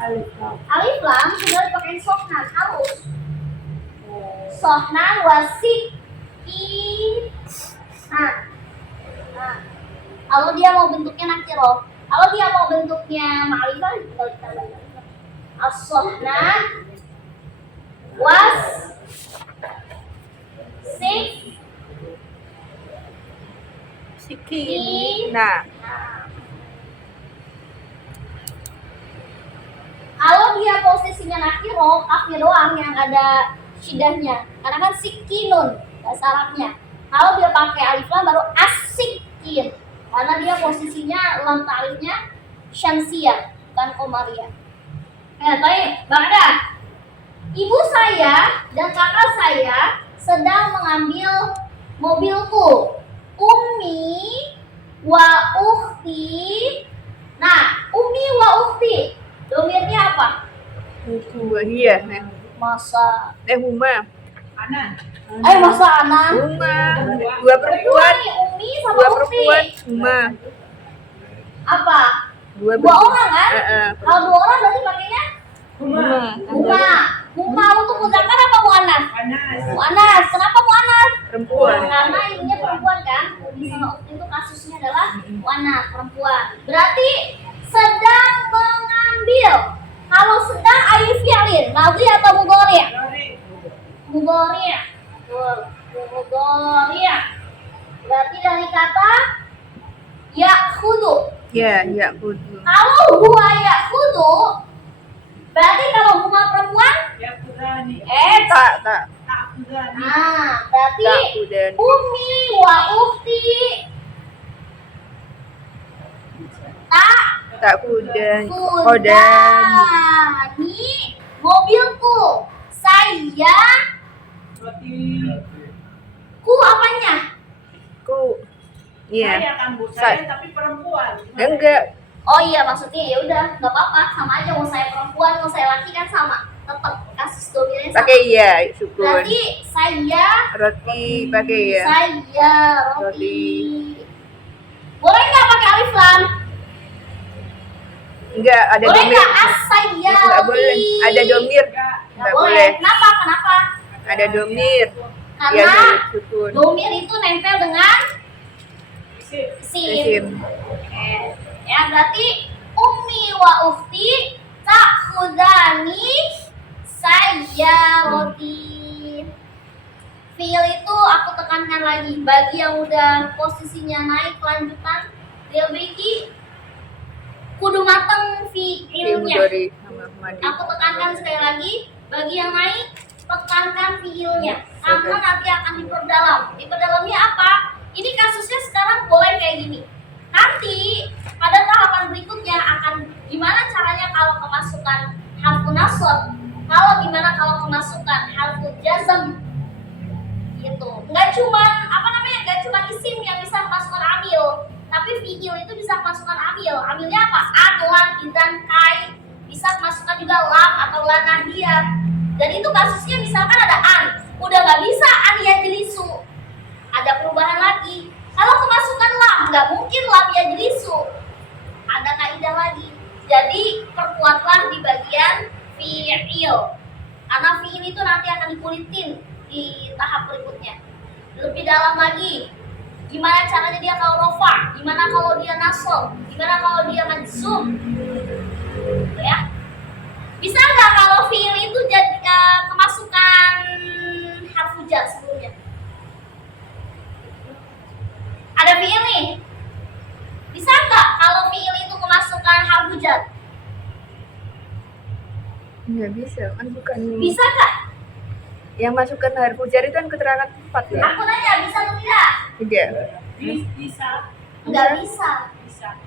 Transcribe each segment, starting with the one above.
Alif lam sudah dipakai sohnan harus. Sohnan wasik nah. Kalau dia mau bentuknya nakiro, kalau dia mau bentuknya ma'rifah, kita tambah as-sohnan was Sikin. Nah. Kalau dia posisinya nakiro, kafnya doang yang ada syidahnya. Karena kan sikinun bahasa Arabnya. Kalau dia pakai alif lam baru asikin. Karena dia posisinya lam ta'rifnya syamsiyah, bukan qamariyah. Baik, Ba'da. Ibu saya dan kakak saya sedang mengambil mobilku. Ummi wa ukhti. Nah, ummi wa ukhti. Domirnya apa? Iya, Masa Huma. masa anak? Huma. Dua perempuan. Umi sama Dua Ukhti. perempuan. Huma. Apa? Dua orang kan? Kalau 2 orang berarti pakainya Huma. Huma untuk muzakkar apa muannas? Muannas. Kenapa muannas? Perempuan. Karena ininya perempuan kan? Umi sama Ukhti itu kasusnya adalah muannas, perempuan. Berarti sedang mengambil. Kalau sedang ayu fi'lin, madhi atau mudhari'? Mudhari'. Mudhari'. Berarti dari kata ya'khudhu. Ya, kudu. Kalau huwa ya'khudhu, berarti kalau huma perempuan? Tak. Berarti Ta'khudani. ummi wa ukhti. Ta'khudani. Kudani mobilku. Saya ku apanya? Ku. Iya. Saya kan Bu, saya tapi perempuan. Enggak. Oh iya, maksudnya ya udah nggak apa-apa, sama aja mau saya perempuan mau saya laki kan sama, tetap kasus domirnya sama. Pakai iya, sukun. Berarti saya Roti pakai ya. Saya roti. Roti. Boleh nggak pakai alif lam? Enggak, ada Boleh domir. nggak as-saya Enggak boleh. Ada domir. Nggak boleh. Kenapa? Ada domir. Karena Iya, dari sukun. domir itu nempel dengan Isim. sim. Ya berarti ummi wa ukhti ta'khudani sayyarati. Fiil itu aku tekankan lagi bagi yang udah posisinya naik lanjutan dia bagi kudu mateng fiilnya. Aku tekankan sekali lagi bagi yang naik tekankan fiilnya karena nanti akan diperdalam. Diperdalamnya apa? Ini kasusnya sekarang boleh kayak gini. Nanti pada tahapan berikutnya akan gimana caranya kalau kemasukan harfu nasab, gimana kalau kemasukan harfu jazm gitu. Nggak cuma isim yang bisa kemasukan amil, tapi fiil itu bisa kemasukan amil. Amilnya apa? Lan, idan, kai. Bisa kemasukan juga lam atau la nahiyah. Dan itu kasusnya misalkan ada an, udah nggak bisa an yajlisu. Ada perubahan lagi. Kalau kemasukan lam, nggak mungkin lam yajlisu. Ada kaidah lagi. Jadi perkuatlah di bagian fi'il. Karena fi'il itu nanti akan dikulitin di tahap berikutnya. Lebih dalam lagi. Gimana caranya dia kalau rofa? Gimana kalau dia nasab? Gimana kalau dia majzum? Ya. Bisa nggak kalau fi'il itu jadi kemasukan harfu jar sebelumnya? Ada fi'il nih. Bisa nggak kalau fi'il itu kemasukan harfu jar? Nggak bisa, kan bukan. Bisa nggak? Yang masukkan harfu jar itu kan keterangan 4 ya? Aku nanya bisa atau tidak? Tidak. Bisa. Nggak bisa.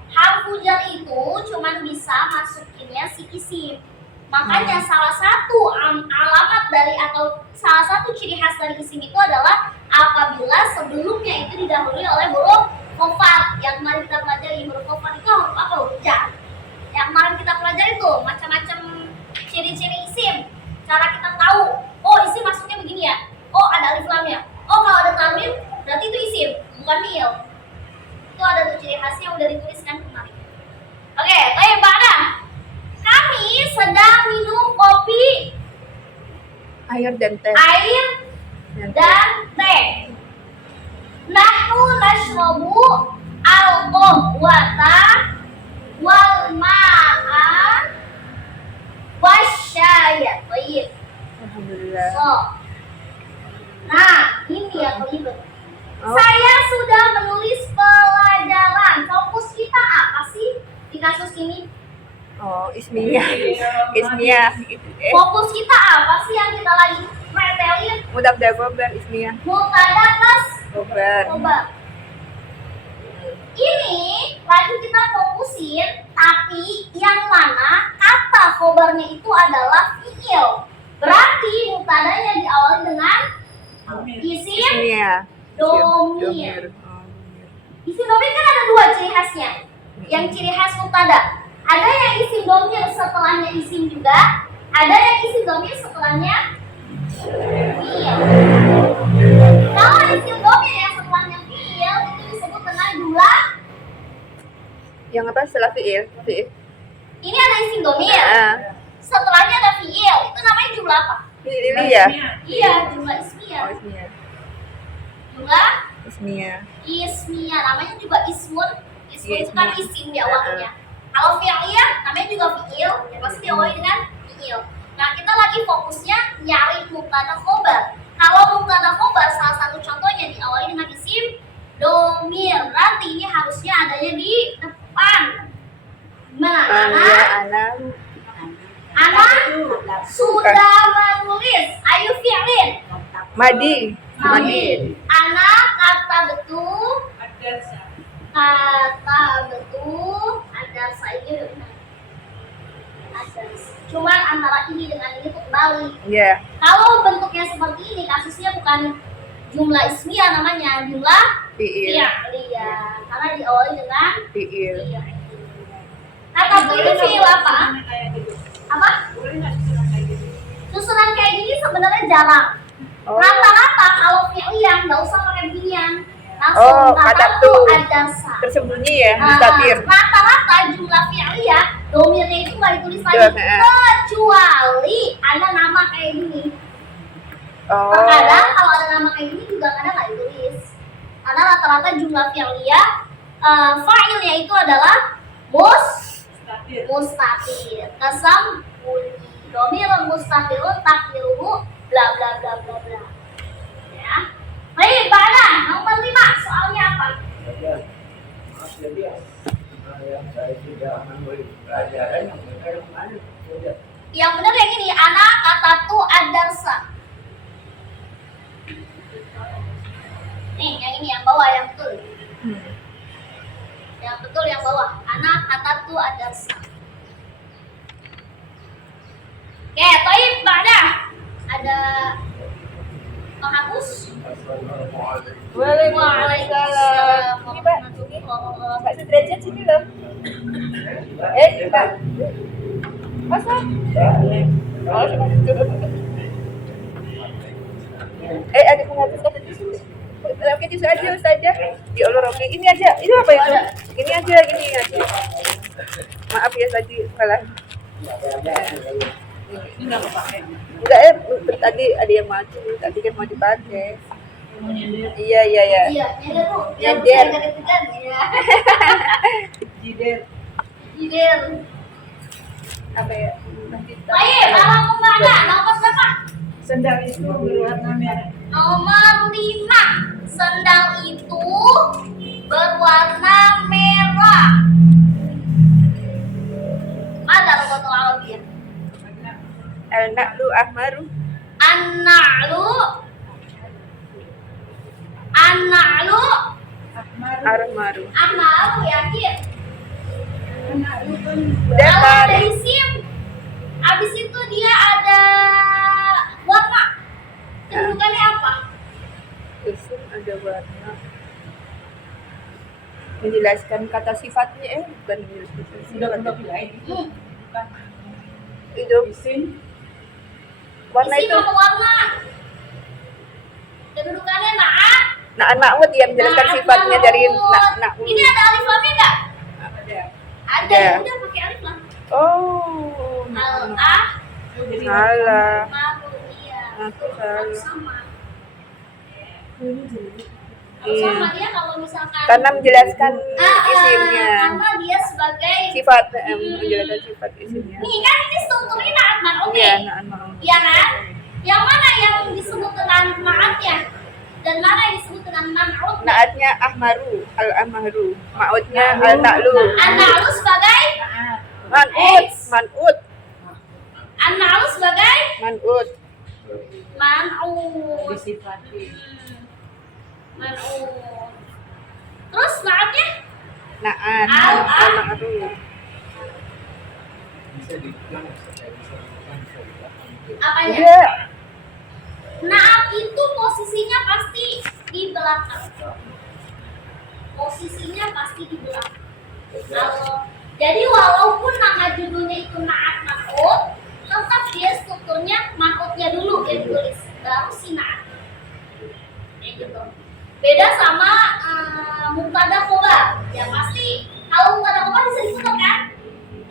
Harfu jar itu cuman bisa masukinnya si isim. Makanya salah satu alamat dari atau salah satu ciri khas dari isim itu adalah apabila sebelumnya itu didahului oleh huruf khofat. Yang kemarin kita pelajari huruf khofat itu huruf apa? Huruf jar. Yang kemarin kita pelajari itu macam-macam ciri-ciri isim. Cara kita tahu, oh isim masuknya begini ya. Oh ada alif lamnya. Oh kalau ada tanwin berarti itu isim, bukan fi'il. Itu ada tuh ciri khasnya yang udah dituliskan kemarin. Oke, baik Mbak Ana. Kami sedang air dan teh. Air dan teh. Nahnu nashrabu al-qahwata wal ma'a wasyaya. Baik. Alhamdulillah. So. Nah, ini yang ribet. Oh. Saya sudah menulis pelajaran. Fokus kita apa sih di kasus ini? Oh, ismiyah. Ismiyah. Fokus kita apa sih yang kita lagi pretelin? Mudah khobar ismiyah. Mubtada plus Khobar. khobar. Ini lagi kita fokusin, tapi yang mana kata khobarnya itu adalah fi'il. Berarti mubtadanya diawali dengan isim Ismiyah. domir. Oh. Isim domir kan ada dua ciri khasnya. Yang ciri khas mubtada. Ada yang isim domir setelahnya isim juga. Ada yang isim domir setelahnya fi'il. Kalau isim domir yang setelahnya fi'il itu disebut dengan jumlah. Yang apa setelah fi'il? Fi'il. Ini ada isim domir. Ah. Setelahnya ada fi'il. Itu namanya jumlah apa? Fi'il ini ya. Iya, jumlah Oh, ismiyah. ismiyah. Jumlah Ismiyah. ismiyah. Namanya juga ismun. Ismun itu kan Ismun. isim di awalnya. Kalau fi'liyah namanya juga fi'il, ya pasti diawali dengan fi'il. Nah, kita lagi fokusnya nyari mubtada khobar. Kalau mubtada khobar salah satu contohnya diawali dengan isim domir. Berarti ini harusnya adanya di depan. Nah, anak sudah menulis. Ayo fi'lin. Madi. Madi. Anak kata betul. Ada Kata betul. Ada saya benar. Ada. Cuman antara ini dengan ini tuh kembali. Iya. Kalau bentuknya seperti ini, kasusnya bukan jumlah ismiyah namanya, jumlah Fi'il. fi'liyah. Karena diawali dengan Fi'il. fi'il. Kata betul ini fi'il apa? Apa? Susunan kayak gini sebenarnya jarang. Oh. Rata-rata kalau fi'liyah nggak usah pakai beginian. Oh, Langsung kata kata tuh. tuh ada sa. Tersembunyi ya, Nah, mustatir. rata-rata jumlah fi'liyah domirnya itu nggak ditulis lagi Iya, kecuali ada nama kayak gini. Oh. Terkadang kalau ada nama kayak gini juga kadang nggak ditulis. Karena rata-rata jumlah fi'liyah fa'ilnya itu adalah mustatir. Kasam bunyi domir mustatirun takdiruhu bla bla bla bla bla. Ya. Baik, Bana, nomor 5 soalnya apa? Yang benar yang ini, anak kata tu adarsa. Nih, yang ini yang bawah yang betul. Yang betul yang bawah. Anak kata tu adarsa. Oke, baik, Bana. Ada menghapus? Waalaikumsalam. Ini Pak, Pak Sudrajat sini loh. Pak. Masa? Oh, ada penghapus kata tisu. Oke, tisu aja Ustazah. Ya Allah, oke. Ini aja. Ini apa ya? Ini aja. Maaf ya tadi salah. Ini nggak kepake. Enggak, tadi ada yang mati. Tadi kan mau dipakai. Iya. Iya, nyender Bu. Biar Nyender. bisa deg-degan, ya. Jider. Jider. Apa ya? Baik, barang kemana? Nomor berapa? Sendal itu berwarna merah. Nomor 5. Sendal itu berwarna merah. Ada robotul Arabiyah. Al-Na'lu Ahmaru. An-na'lu Ahmaru. Ahmaru, yakin. Udah Kalau kan? ada isim, habis itu dia ada warna. Kedudukannya apa? Isim ada warna. Menjelaskan kata sifatnya, bukan menjelaskan Sudah sifat. pilih. Hmm. Bukan. Itu Isim. warna Isim itu. apa warna? Kedudukannya na'at. Nah, Na'ud ya menjelaskan Na'at sifatnya dari Na'ud. Na'ud. Ini ada alif lamnya enggak? Ada. Ada. Ada. Udah pakai alif lam. Oh. Al-ah Oh, jadi Salah. maru, iya. Aku selalu. sama. Iya. Sama dia kalau misalkan Karena menjelaskan Ah, isimnya. karena dia sebagai Sifat, menjelaskan sifat isimnya. nih kan ini strukturnya naat man'ut Iya, nih. na'an ma'ruf. Iya kan? Yang mana yang disebut dengan ma'atnya? Dan mana yang disebut dengan man'ut? Naatnya ahmaru, al-ahmaru. Ma'udnya al-na'lu. An-na'lu sebagai Man'ut, man'ut, An-na'lu sebagai man'ut. man'ut. Disifati. Man'ut. Terus ma'atnya? Na'an, Al- al-ma'ruf. Apanya? Iya. Naat itu posisinya pasti di belakang. Posisinya pasti di belakang. Jadi walaupun nama judulnya itu naat man'ut, tetap dia strukturnya man'utnya dulu yang ditulis, baru si naat. Kayak gitu. Beda sama mubtada khobar. Ya pasti kalau mubtada khobar bisa disebut kan?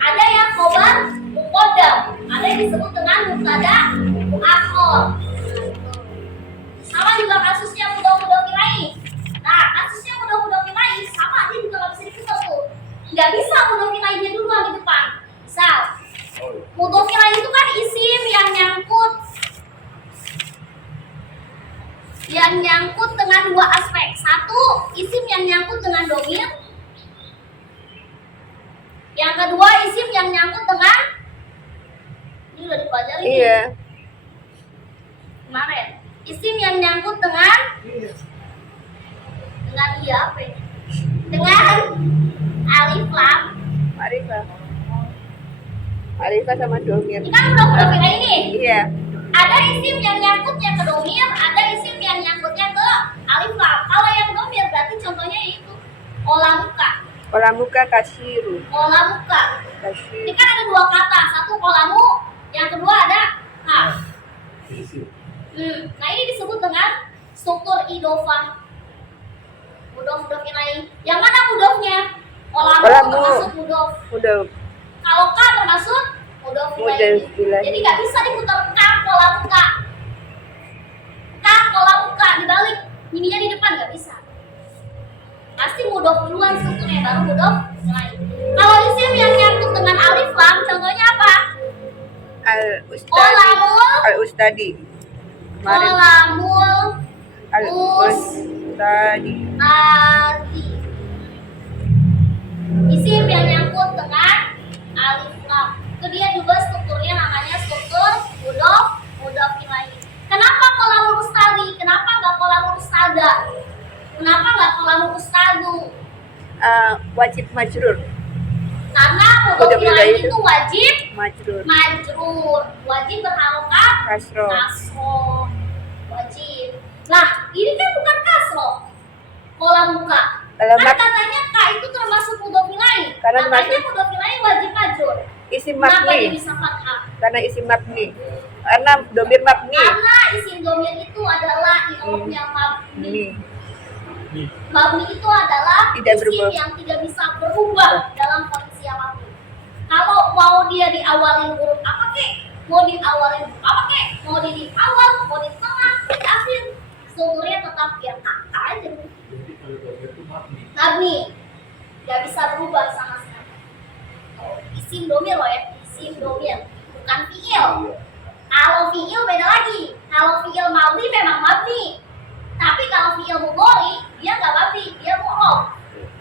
Ada yang khobar muqaddam, ada yang disebut dengan mubtada muakhar. Sama juga kasusnya mudhof ilaih. Nah, kasusnya mudhof ilaih sama dia juga nggak bisa diputar tuh. Nggak bisa mudhof ilaihnya dulu di depan. Misal, mudhof ilaih itu kan isim yang nyangkut dengan dua aspek. Satu, isim yang nyangkut dengan domir. Yang kedua, isim yang nyangkut dengan ini udah dipelajari nih. Iya. Kemarin isim yang nyangkut dengan iya apa ya? Dengan alif lam. Ma'rifah. Ma'rifah sama domir. Ini kan udah kayak ini. Iya. Ada isim yang nyangkutnya ke domir, ada isim yang nyangkutnya ke alif lam. Kalau yang domir berarti contohnya itu kolamuka. Kolamuka kasiru. Kolamuka. Ini Kasir. kan ada dua kata, satu kolamu, yang kedua ada kaf. Nah ini disebut dengan struktur idofah. Mudhof ilaih. Yang mana mudhofnya? Kolamu Kolamu. termasuk mudhof. Udah. Kalau ka termasuk mudhof Mudhof ilaih. ilaih. Jadi nggak bisa diputar ka kolamuka. Ka kolamuka dibalik, ininya di depan nggak bisa. Pasti mudhof duluan strukturnya baru mudhof ilaih. Kalau isim yang nyangkut dengan alif lam, contohnya apa? Al-ustadi. Kolamul. Al-ustadi. Kemarin. Kolamul Al-ustadi. tadi. Isim yang nyangkut dengan alif lam. Itu dia juga strukturnya namanya struktur mudhof ilaih. Kenapa kolamul ustadi? Kenapa nggak kolamul ustada? Kenapa nggak kolamul ustadu? Wajib majrur. Karena mudhof Mudhof ilaih ilaih itu itu wajib Majrur. majrur, wajib berharokat Kasro. kasro, wajib. Nah, ini kan bukan kasro, kolamuka. Kalau Kan mak- katanya k itu termasuk mudhof ilaih. Karena Katanya masuk- mudhof ilaih wajib majrur. Isim Kenapa dia mabni. bisa fathah? Karena isim mabni. Karena domir mabni. Karena isim domir itu adalah i'rabnya mabni. Ini. Mabni itu adalah Tidak isim berubah. yang tidak bisa berubah dalam kondisi apapun. Kalau mau dia diawali huruf apa kek, mau diawali huruf apa kek, mau di awal, mau di tengah, di akhir, strukturnya tetap ya kata aja. Mabni, nggak bisa berubah sama sekali. Isim domir loh ya, isim domir, bukan fiil. Kalau fiil beda lagi. Kalau fiil mabni memang mabni. Tapi kalau fiil mudhari dia nggak mabni, dia mu'rab.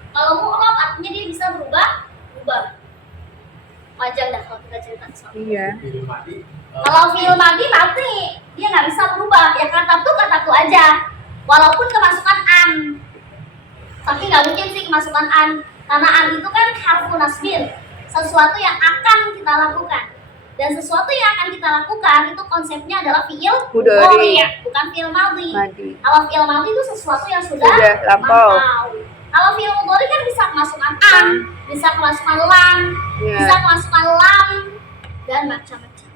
Kalau mu'rab artinya dia bisa berubah. Wajar dah kalau kita cerita soal. Iya. Kalau fiil mabni mabni, dia nggak bisa berubah. Ya kata tuh aja. Walaupun kemasukan an. Tapi nggak mungkin sih kemasukan an. Karena an itu kan harfu nasbin. Sesuatu yang akan kita lakukan. Dan sesuatu yang akan kita lakukan itu konsepnya adalah fiil Mudhari. bukan fiil madhi. Madi. Kalau fiil madhi itu sesuatu yang sudah Sudah lampau. Kalau fiil mudhari kan bisa kemasukan an, bisa kemasukan lam, Iya. bisa kemasukan lam dan macam-macam.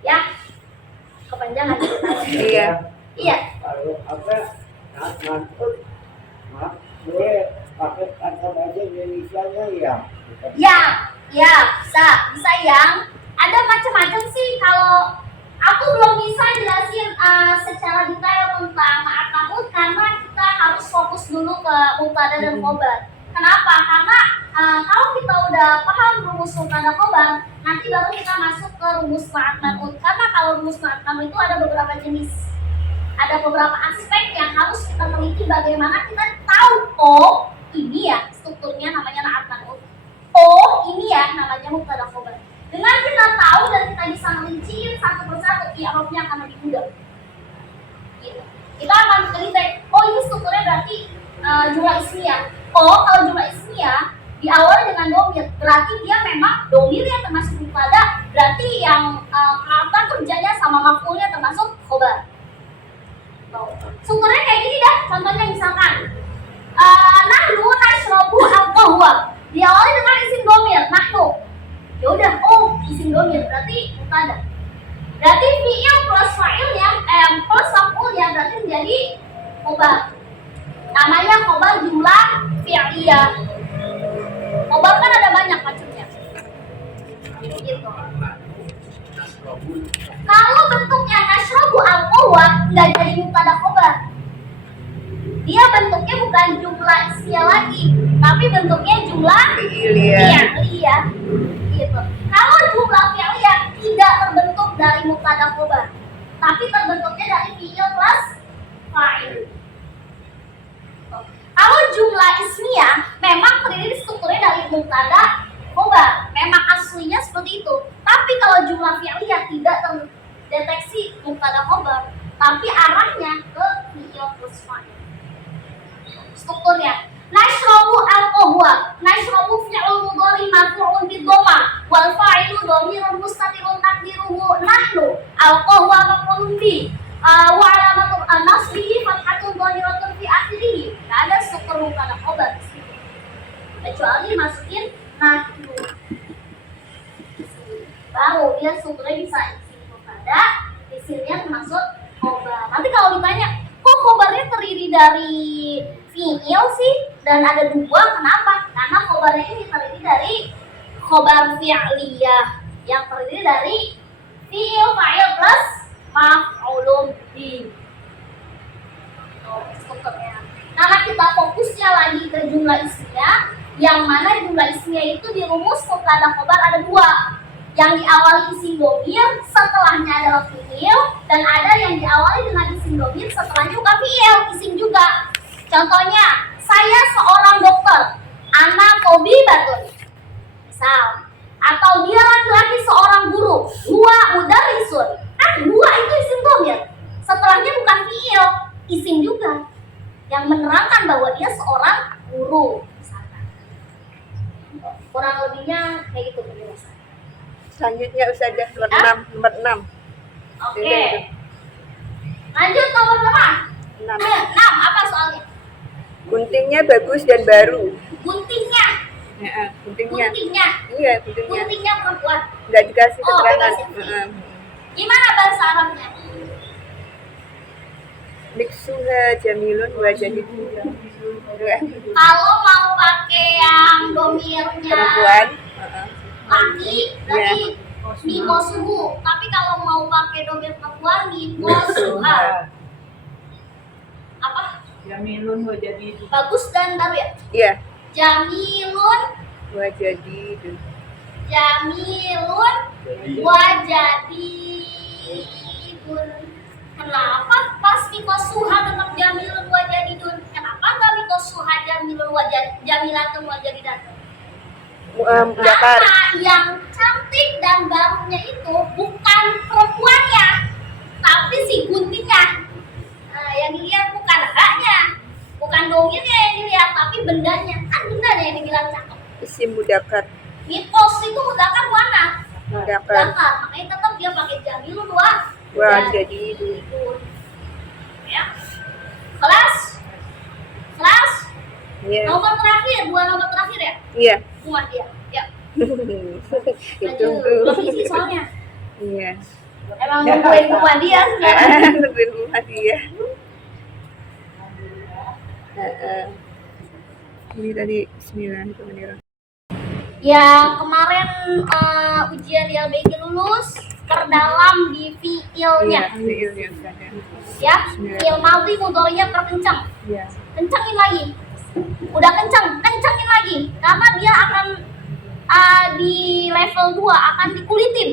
Ya, kepanjangan ceritanya. Iya. Iya, Kalau apa ngantuk boleh pakai kata bahasa Indonesia-nya ya. ya, bisa yang ada macam-macam sih. Kalau Aku belum bisa jelasin secara detail tentang ma'at ta'ud karena kita harus fokus dulu ke mubtada dan khobar. Kenapa? Karena kalau kita udah paham rumus mubtada khobar, nanti baru kita masuk ke rumus ma'at ta'ud. Karena kalau rumus ma'at ta'ud itu ada beberapa jenis. Ada beberapa aspek yang harus kita teliti bagaimana kita tahu, oh ini ya strukturnya namanya ma'at ta'ud. Oh ini ya namanya mubtada khobar. Dengan kita tahu dan kita bisa merinciin satu persatu, i'rabnya akan lebih mudah. Gitu. Kita akan teliti, oh ini strukturnya berarti jumlah ismiyah. Oh kalau jumlah ismiyah diawali dengan domir, berarti dia memang domir yang termasuk mubtada, berarti yang kata kerjanya sama maf'ulnya termasuk khobar. Strukturnya kayak gini dah. Contohnya misalkan nahnu nashrabu al-qahwa, diawali dengan isim domir nahnu. Ya udah, oh isim domir berarti mubtada. Berarti fi'il plus fa'ilnya plus maf'ulnya berarti menjadi khobar. Namanya khobar jumlah fi'liyah. Khobar kan ada banyak macamnya. Gitu. Kalau bentuknya nashrabu al-qahwa nggak jadi mubtada khobar. Dia bentuknya bukan jumlah ismiyah lagi, tapi bentuknya jumlah fi'liyah. Gitu. Kalau jumlah fi'liyah tidak terbentuk dari mubtada khobar, tapi terbentuknya dari fi'il plus fa'il. Kalau jumlah ismiyah memang terdiri strukturnya dari mubtada khobar, memang aslinya seperti itu. Tapi kalau jumlah fi'liyah tidak terdeteksi mubtada khobar, tapi arahnya ke fi'il plus fa'il. Strukturnya nashrabu al-qahwa, nashrabu fi'il mudhari marfu'un bid-dhamma wal fa'ilu dhamirun mustatirun taqdiruhu nahnu, al-qahwa maf'ulun bi wa alamatu nasbihi fathatun dhahiratun fi akhirih. Enggak ada struktur mubtada khobar di sini. Kecuali masukin nahnu. Baru dia strukturnya bisa isim mubtada, isimnya termasuk khobar. Nanti kalau ditanya, kok khobarnya terdiri dari fi'il sih dan ada dua, kenapa? Karena khobarnya ini terdiri dari khobar fi'liyah yang terdiri dari fi'il fa'il plus maf'ulun bih. Strukturnya. Karena kita fokusnya lagi ke jumlah ismiyah, yang mana jumlah ismiyah itu di rumus mubtada khobar ada dua. Yang diawali isim dhamir, setelahnya adalah fi'il, dan ada yang diawali dengan isim dhamir, setelahnya bukan fi'il, isim juga. Contohnya, saya seorang dokter, ana tabibatun. Misal, atau dia laki-laki seorang guru, huwa mudarrisun. Huwa itu isim dhamir. Setelahnya bukan fi'il, isim juga. Yang menerangkan bahwa dia seorang guru, misalkan. Kurang lebihnya kayak gitu penjelasan. Selanjutnya Ustazah nomor 6. Oke. Lanjut nomor berapa? 6. 6. Apa soalnya? Guntingnya bagus dan baru. Guntingnya. Guntingnya. Guntingnya. Iya, guntingnya. Guntingnya perempuan. Enggak dikasih Oh, keterangan. dikasih. Gimana bahasa Arabnya? Miksuha jamilun wa jadid. Kalau mau pakai yang domirnya Perempuan. laki, berarti miko suhu. Tapi kalau mau pakai domir perempuan, miko suha. Apa? Jamilun wa jadi Bagus dan baru ya? Iya, Jamilun, wa jadid. jamilun, wajadidun. Kenapa pas miko suha tetap jamilun wajadidun? Kenapa nggak miko suha jamilun jamilatun wajadidatun? Dakar. Karena yang cantik dan barunya itu bukan perempuannya, tapi si guntingnya. Nah, yang dilihat bukan haknya, bukan domirnya yang dilihat, tapi bendanya. Kan bendanya yang dibilang cakep. Isim mudakar. Mitos itu mudakar mana? Mudakar. Makanya tetap dia pakai jamilun Wa jadid. Ya. Kelas. Iya. Nomor terakhir, 2 nomor terakhir ya? Iya. Muat dia. Ya. Itu. Revisi soalnya. Iya. Emang nungguin rumah dia sekarang. Nungguin rumah dia. Ini tadi Bismillahirrahmanirrahim. Yang kemarin ujian di LBG lulus, perdalam di fiilnya. Fiilnya misalnya. Ya, fiil madhi mudhari'nya perkencang. Iya. Kencangin lagi. Udah kencangin lagi. Karena dia akan di level 2 akan dikulitin.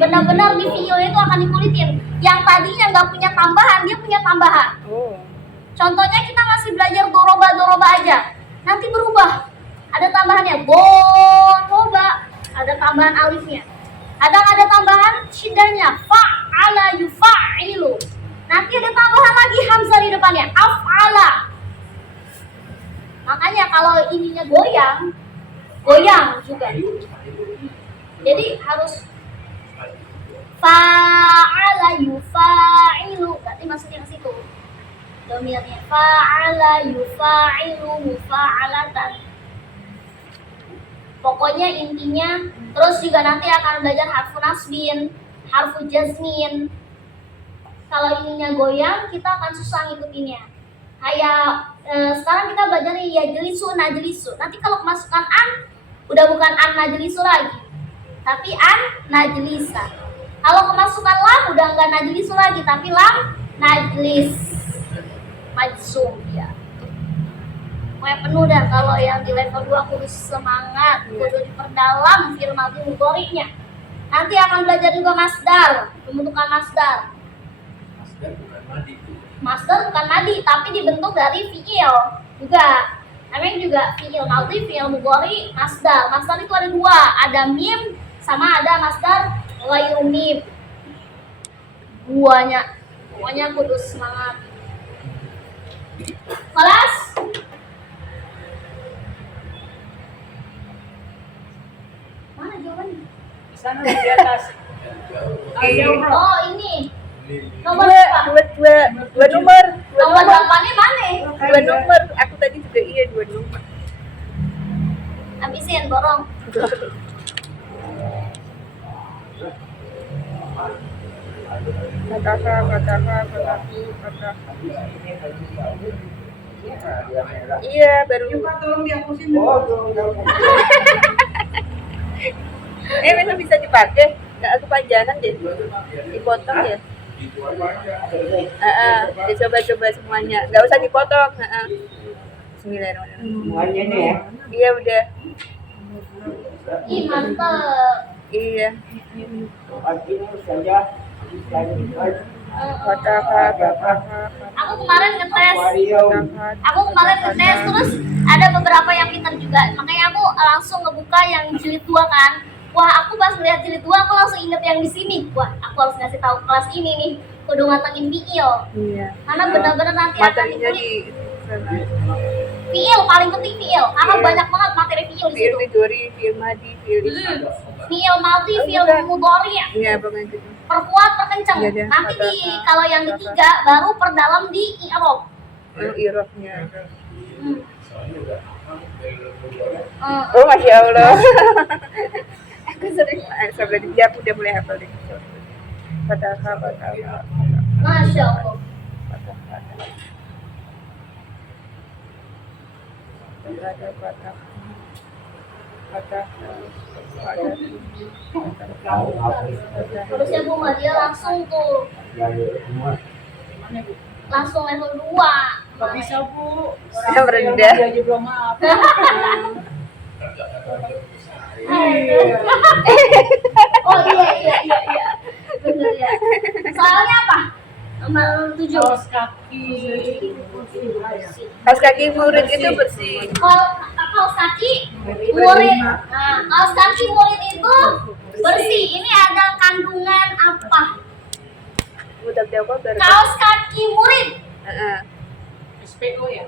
Benar-benar di fiilnya itu akan dikulitin. Yang tadinya nggak punya tambahan, dia punya tambahan. Oh. Contohnya kita masih belajar doroba aja. Nanti berubah. Ada tambahannya doroba, ada tambahan alifnya. Kadang ada tambahan shiddahnya fa'ala yufa'ilu. Nanti ada tambahan lagi hamzah di depannya af'ala. Makanya kalau ininya goyang juga. Jadi harus fa'ala yufa'ilu, berarti maksudnya ke situ. Domirnya fa'ala yufa'ilu mufa'alatan. Pokoknya intinya, terus juga nanti akan belajar harfu nasbin, harfu jazmin. Kalau ininya goyang, kita akan susah ngikutinnya. Kayak sekarang kita belajar nih ya jelisu, najlisu. Nanti kalau kemasukan an, udah bukan an najlisu lagi, tapi an najlisa. Kalau kemasukan lam, udah nggak najlisu lagi, tapi lam najlis. Majzum ya. Pokoknya penuh dah kalau yang di level 2 kudu semangat, kudu diperdalam fi'il madhi mudhari'nya. Nanti akan belajar juga masdar, pembentukan masdar. Masdar bukan madi, tapi dibentuk dari fi'il juga. Namanya juga fi'il madhi, fi'il mudhari', masdar. Masdar itu ada dua, ada mim sama ada masdar ghairu mim. Duanya. Pokoknya kudu semangat. Kelas? Mana jawabannya? Di sana di atas. Oh ini. Nomor Dua berapa? nomor. Nomor 8-nya mana? Dua nomor. Aku tadi juga iya 2 nomor. Habisin, borong. Kata. Iya, baru. Pak, tolong dihapusin Oh, dulu. dong. Memang bisa dipakai. Nggak kepanjangan deh. Dipotong ya. Dicoba-coba semuanya. Nggak usah dipotong. Bismillahirrahmanirrahim. Semuanya nih ya. Iya udah. Ih, mantep. Iya. Artinya saja. Kata. Aku kemarin ngetes. Aquarium. Terus ada beberapa yang pintar juga. Makanya aku langsung ngebuka yang jilid 2 kan. Wah, aku pas melihat jilid 2 aku langsung inget yang di sini. Wah, aku harus ngasih tahu kelas ini nih. Kudu matengin fi'il. Iya. Karena benar-benar nanti akan Materinya dikulik. di Fi'il paling penting fi'il. Karena banyak banget materi fi'il di fi'il situ. biduri, fi'il madi, fi'il Fi'il madhi, fi'il mudhari'. Iya, pokoknya gitu. Perkuat, perkencang. Iya deh, Nanti di kata. kalau yang ketiga baru perdalam di i'rab. Irofnya. Hmm. Oh, Masya Allah. Aku sering sampai dia udah mulai hafal deh. Kata. Masya Allah. Harusnya Bu Madia langsung tuh. Langsung level 2. Nggak bisa, Bu. Yang rendah. Dia aja belum maaf. Oh iya. Bener ya. Soalnya apa? Nomor 7. Kaos kaki. Kaos kaki murid itu bersih. Kaos kaki murid. Nah, kaos kaki murid itu bersih. Ini ada kandungan apa? Udah jawab baru. Kaos kaki murid. SPO ya?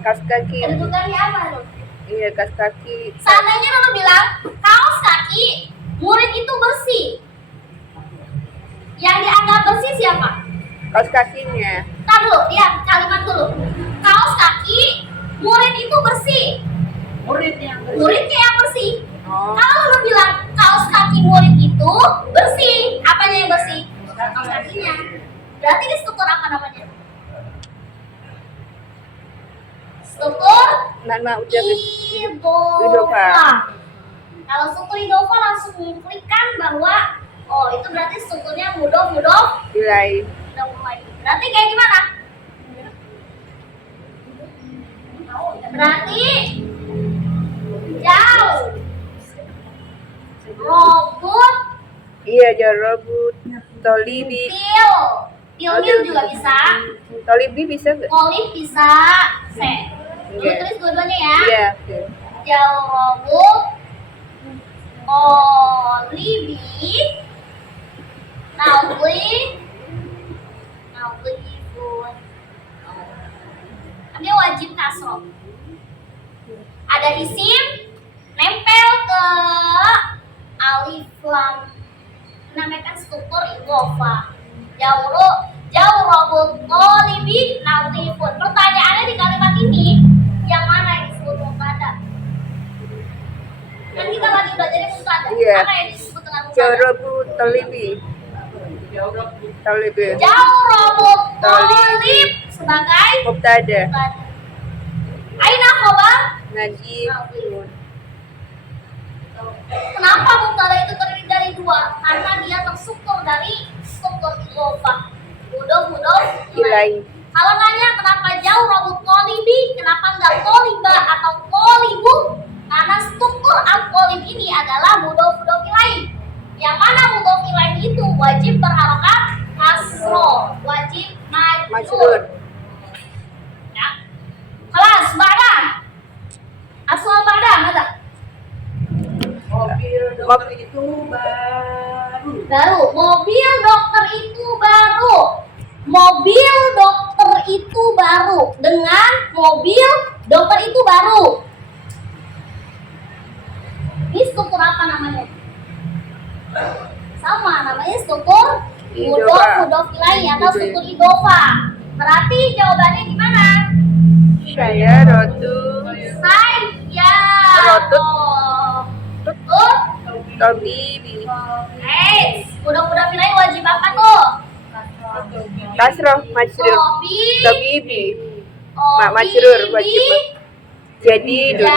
Kaos kaki. Kedudukannya apa tuh? Iya, kaos kaki. Seandainya lo bilang kaos kaki murid itu bersih. Yang dianggap bersih siapa? Kaos kakinya. Ntar dulu, lihat kalimat dulu. Kaos kaki murid itu bersih. Muridnya yang bersih. Muridnya yang bersih. Oh. Kalau lo bilang kaos kaki murid itu bersih, apanya yang bersih? Kaos kakinya. Berarti ini struktur apa namanya? Struktur Nana udah idhofah. Kalau struktur idofa langsung klikkan bahwa oh itu berarti strukturnya mudof Ilai. mulai. Berarti kayak gimana? Berarti jauh robot Iya, jarobut. Tolibi. til juga bisa, Tolibi bisa nggak? kolib bisa, tulis dua-duanya ya. Iya. Oke. Jauh robot kolibi naulifun. Ini wajib kasroh. Ada isim nempel ke alif lam, namanya struktur idhofa. Jauh robot kolibi naulifun. Pertanyaannya di kalimat ini yang mana yang disebut mubtada? Kan kita lagi belajar mubtada. Iya. Mana yang disebut dengan mubtada? Jarobut tolibi. Tolibi. Jauh robot kolib sebagai Mubtada. mubtada. Aina khobar? Najib. Kenapa mubtada itu terdiri dari dua? Karena dia terstruktur dari struktur idhofa. Mudof Ilai. Kalau nanya kenapa jauh robot kolibi, kenapa enggak koliba atau kolibu? Karena struktur al-kolib ini adalah mudof ilaih. Yang mana mudof ilaih itu wajib berharokat kasroh, wajib majrur. Majrur. Ya. Kelas ba'da. Asal ba'da mana? Mobil dokter itu baru. Mobil dokter itu baru. Mobil dokter itu baru dengan mobil dokter itu baru. Ini struktur apa namanya? Sama, namanya struktur mudof ilaih atau struktur idhofa. Berarti jawabannya gimana? Saya rotu. Saya Tobibi. mudah-mudahan ilaih wajib apa tuh? Kasroh. Majrur. Tobibi. Majrur wajib. Jadi datun.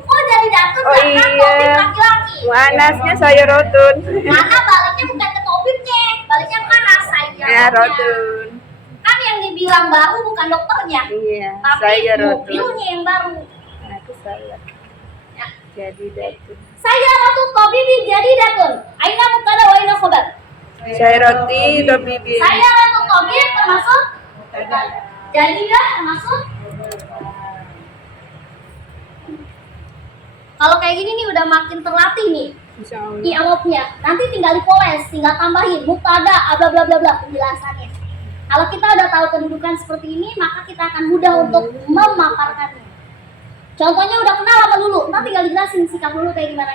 Kok jadi datun? Oh, Kan iya. topik laki-laki. Manasnya saya rotun. Mana baliknya bukan ke topiknya, baliknya mana saya. Ya rotun. Kan yang dibilang baru bukan dokternya, Iya. tapi Saya rotun. mobilnya yang baru. Nah, itu saya. Ya. Jadi datun. Saya ratu tobibi jadi datun. Aina mubtada wa aina khobar. Saya roti tobibi. Saya ratu tobib termasuk jadi dah termasuk. Kalau kayak gini nih udah makin terlatih nih Insya Allah. i'rabnya. Nanti tinggal dipoles, tinggal tambahin mubtada bla bla bla bla penjelasannya. Kalau kita udah tahu kedudukan seperti ini, maka kita akan mudah untuk memaparkannya. Contohnya udah kenal apa dulu, ntar tinggal dijelasin sikap dulu kayak gimana.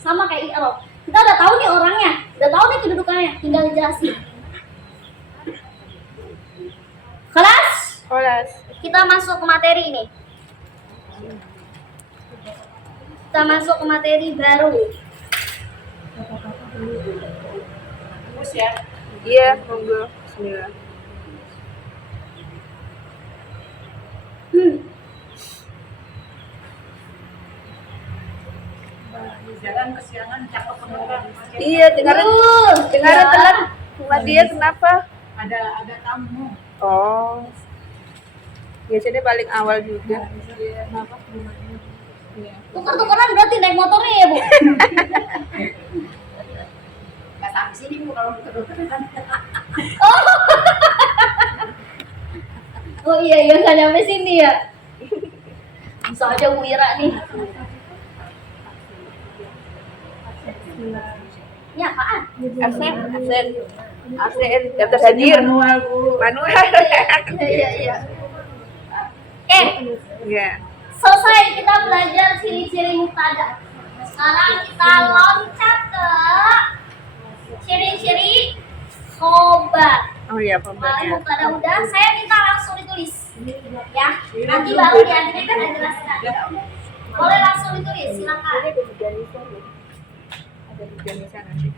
Sama kayak i'rab. Kita udah tahu nih orangnya, udah tahu nih kedudukannya, tinggal dijelasin. Kelas, Kelas. kita masuk ke materi ini. Kita masuk ke materi baru. Terus ya. Iya, monggo. Bismillah. Jalan kesiangan cakep penumpang. Iya, dengarin telat. Cuma dia kenapa? Ada tamu. Oh. Biasanya paling awal juga. Kenapa? Iya. Tuker-tukeran berarti naik motornya ya, Bu? Nggak sampai sini Bu kalau tuker-tukeran. Oh iya, nggak nyampe sini ya. Bisa aja Wira nih. Ini apaan? Absen. Daftar hadir. Manual Bu. Manual. Iya. Oke, Iya. selesai kita belajar ciri-ciri mubtada. Sekarang kita loncat ke ciri-ciri khobar. Oh iya, Kemarin pembagian. mubtada udah, saya minta langsung ditulis. Ya, nanti baru diantri kan jelaskan. Boleh langsung ditulis, silakan. Ada di sana nanti.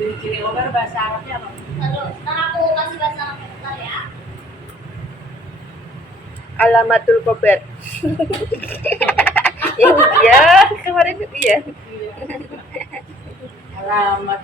Ciri-ciri obar bahasa Arabnya apa? Lalu, ntar aku kasih bahasa Arab bentar ya. Alamatul kobar. Ya, kemarin iya. Alamat.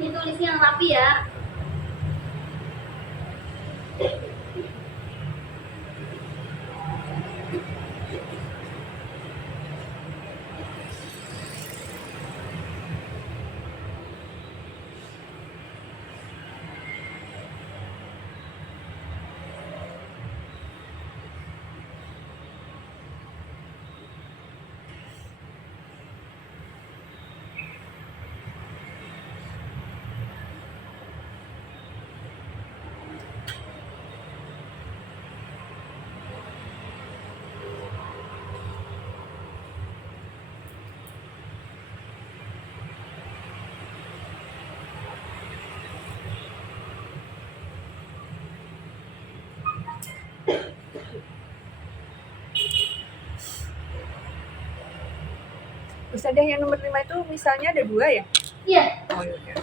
Ini tulisnya yang rapi ya. Ustazah yang nomor 5 itu misalnya ada 2 ya? Iya. Oh iya.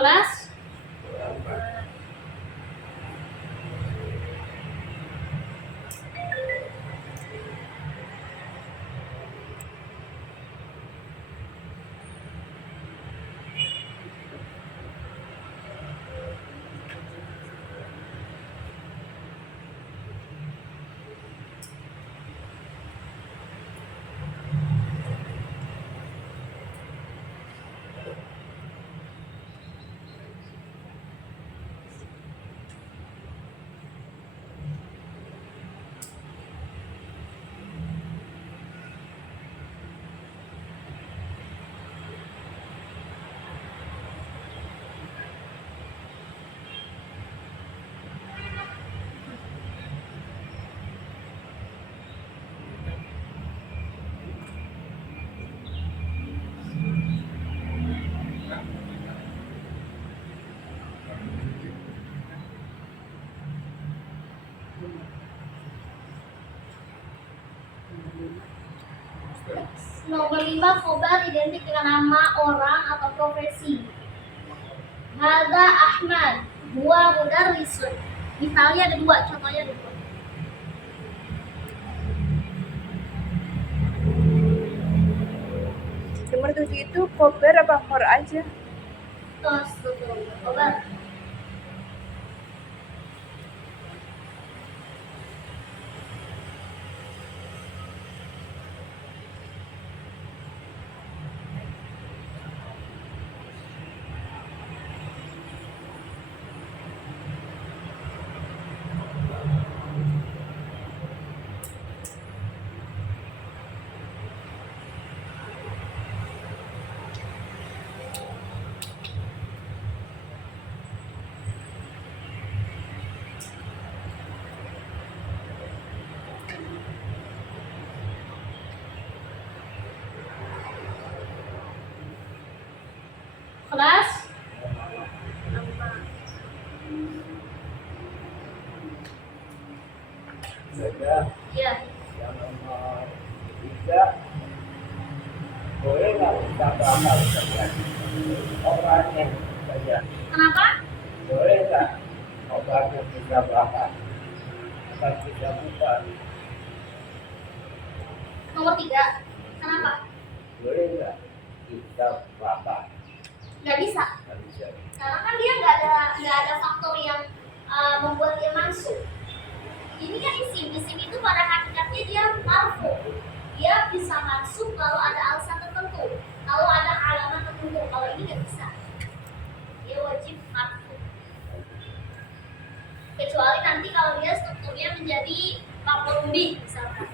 Kelas nomor 5, khobar identik dengan nama orang atau profesi. Hada Ahmad, huwa mudarrisun. Misalnya ada 2, contohnya ada 2. Nomor 7 itu khobar apa khor aja? Terus betul, khobar. Kelas Saja ya. yang nomor 3 boleh nggak kita bakal terjadi orangnya saja Kenapa? boleh nggak Baca kita bahas. Akan kita buka. Nomor 3. Kenapa? Boleh nggak kita bahas? Nggak bisa. Nggak bisa. Karena kan dia nggak ada faktor yang membuat dia masuk. Ini kan isim itu pada hakikatnya dia marfu. Dia bisa masuk kalau ada alasan tertentu, kalau ada alamat tertentu. Kalau ini nggak bisa. Dia wajib marfu. Kecuali nanti kalau dia strukturnya menjadi maf'ul bih misalkan,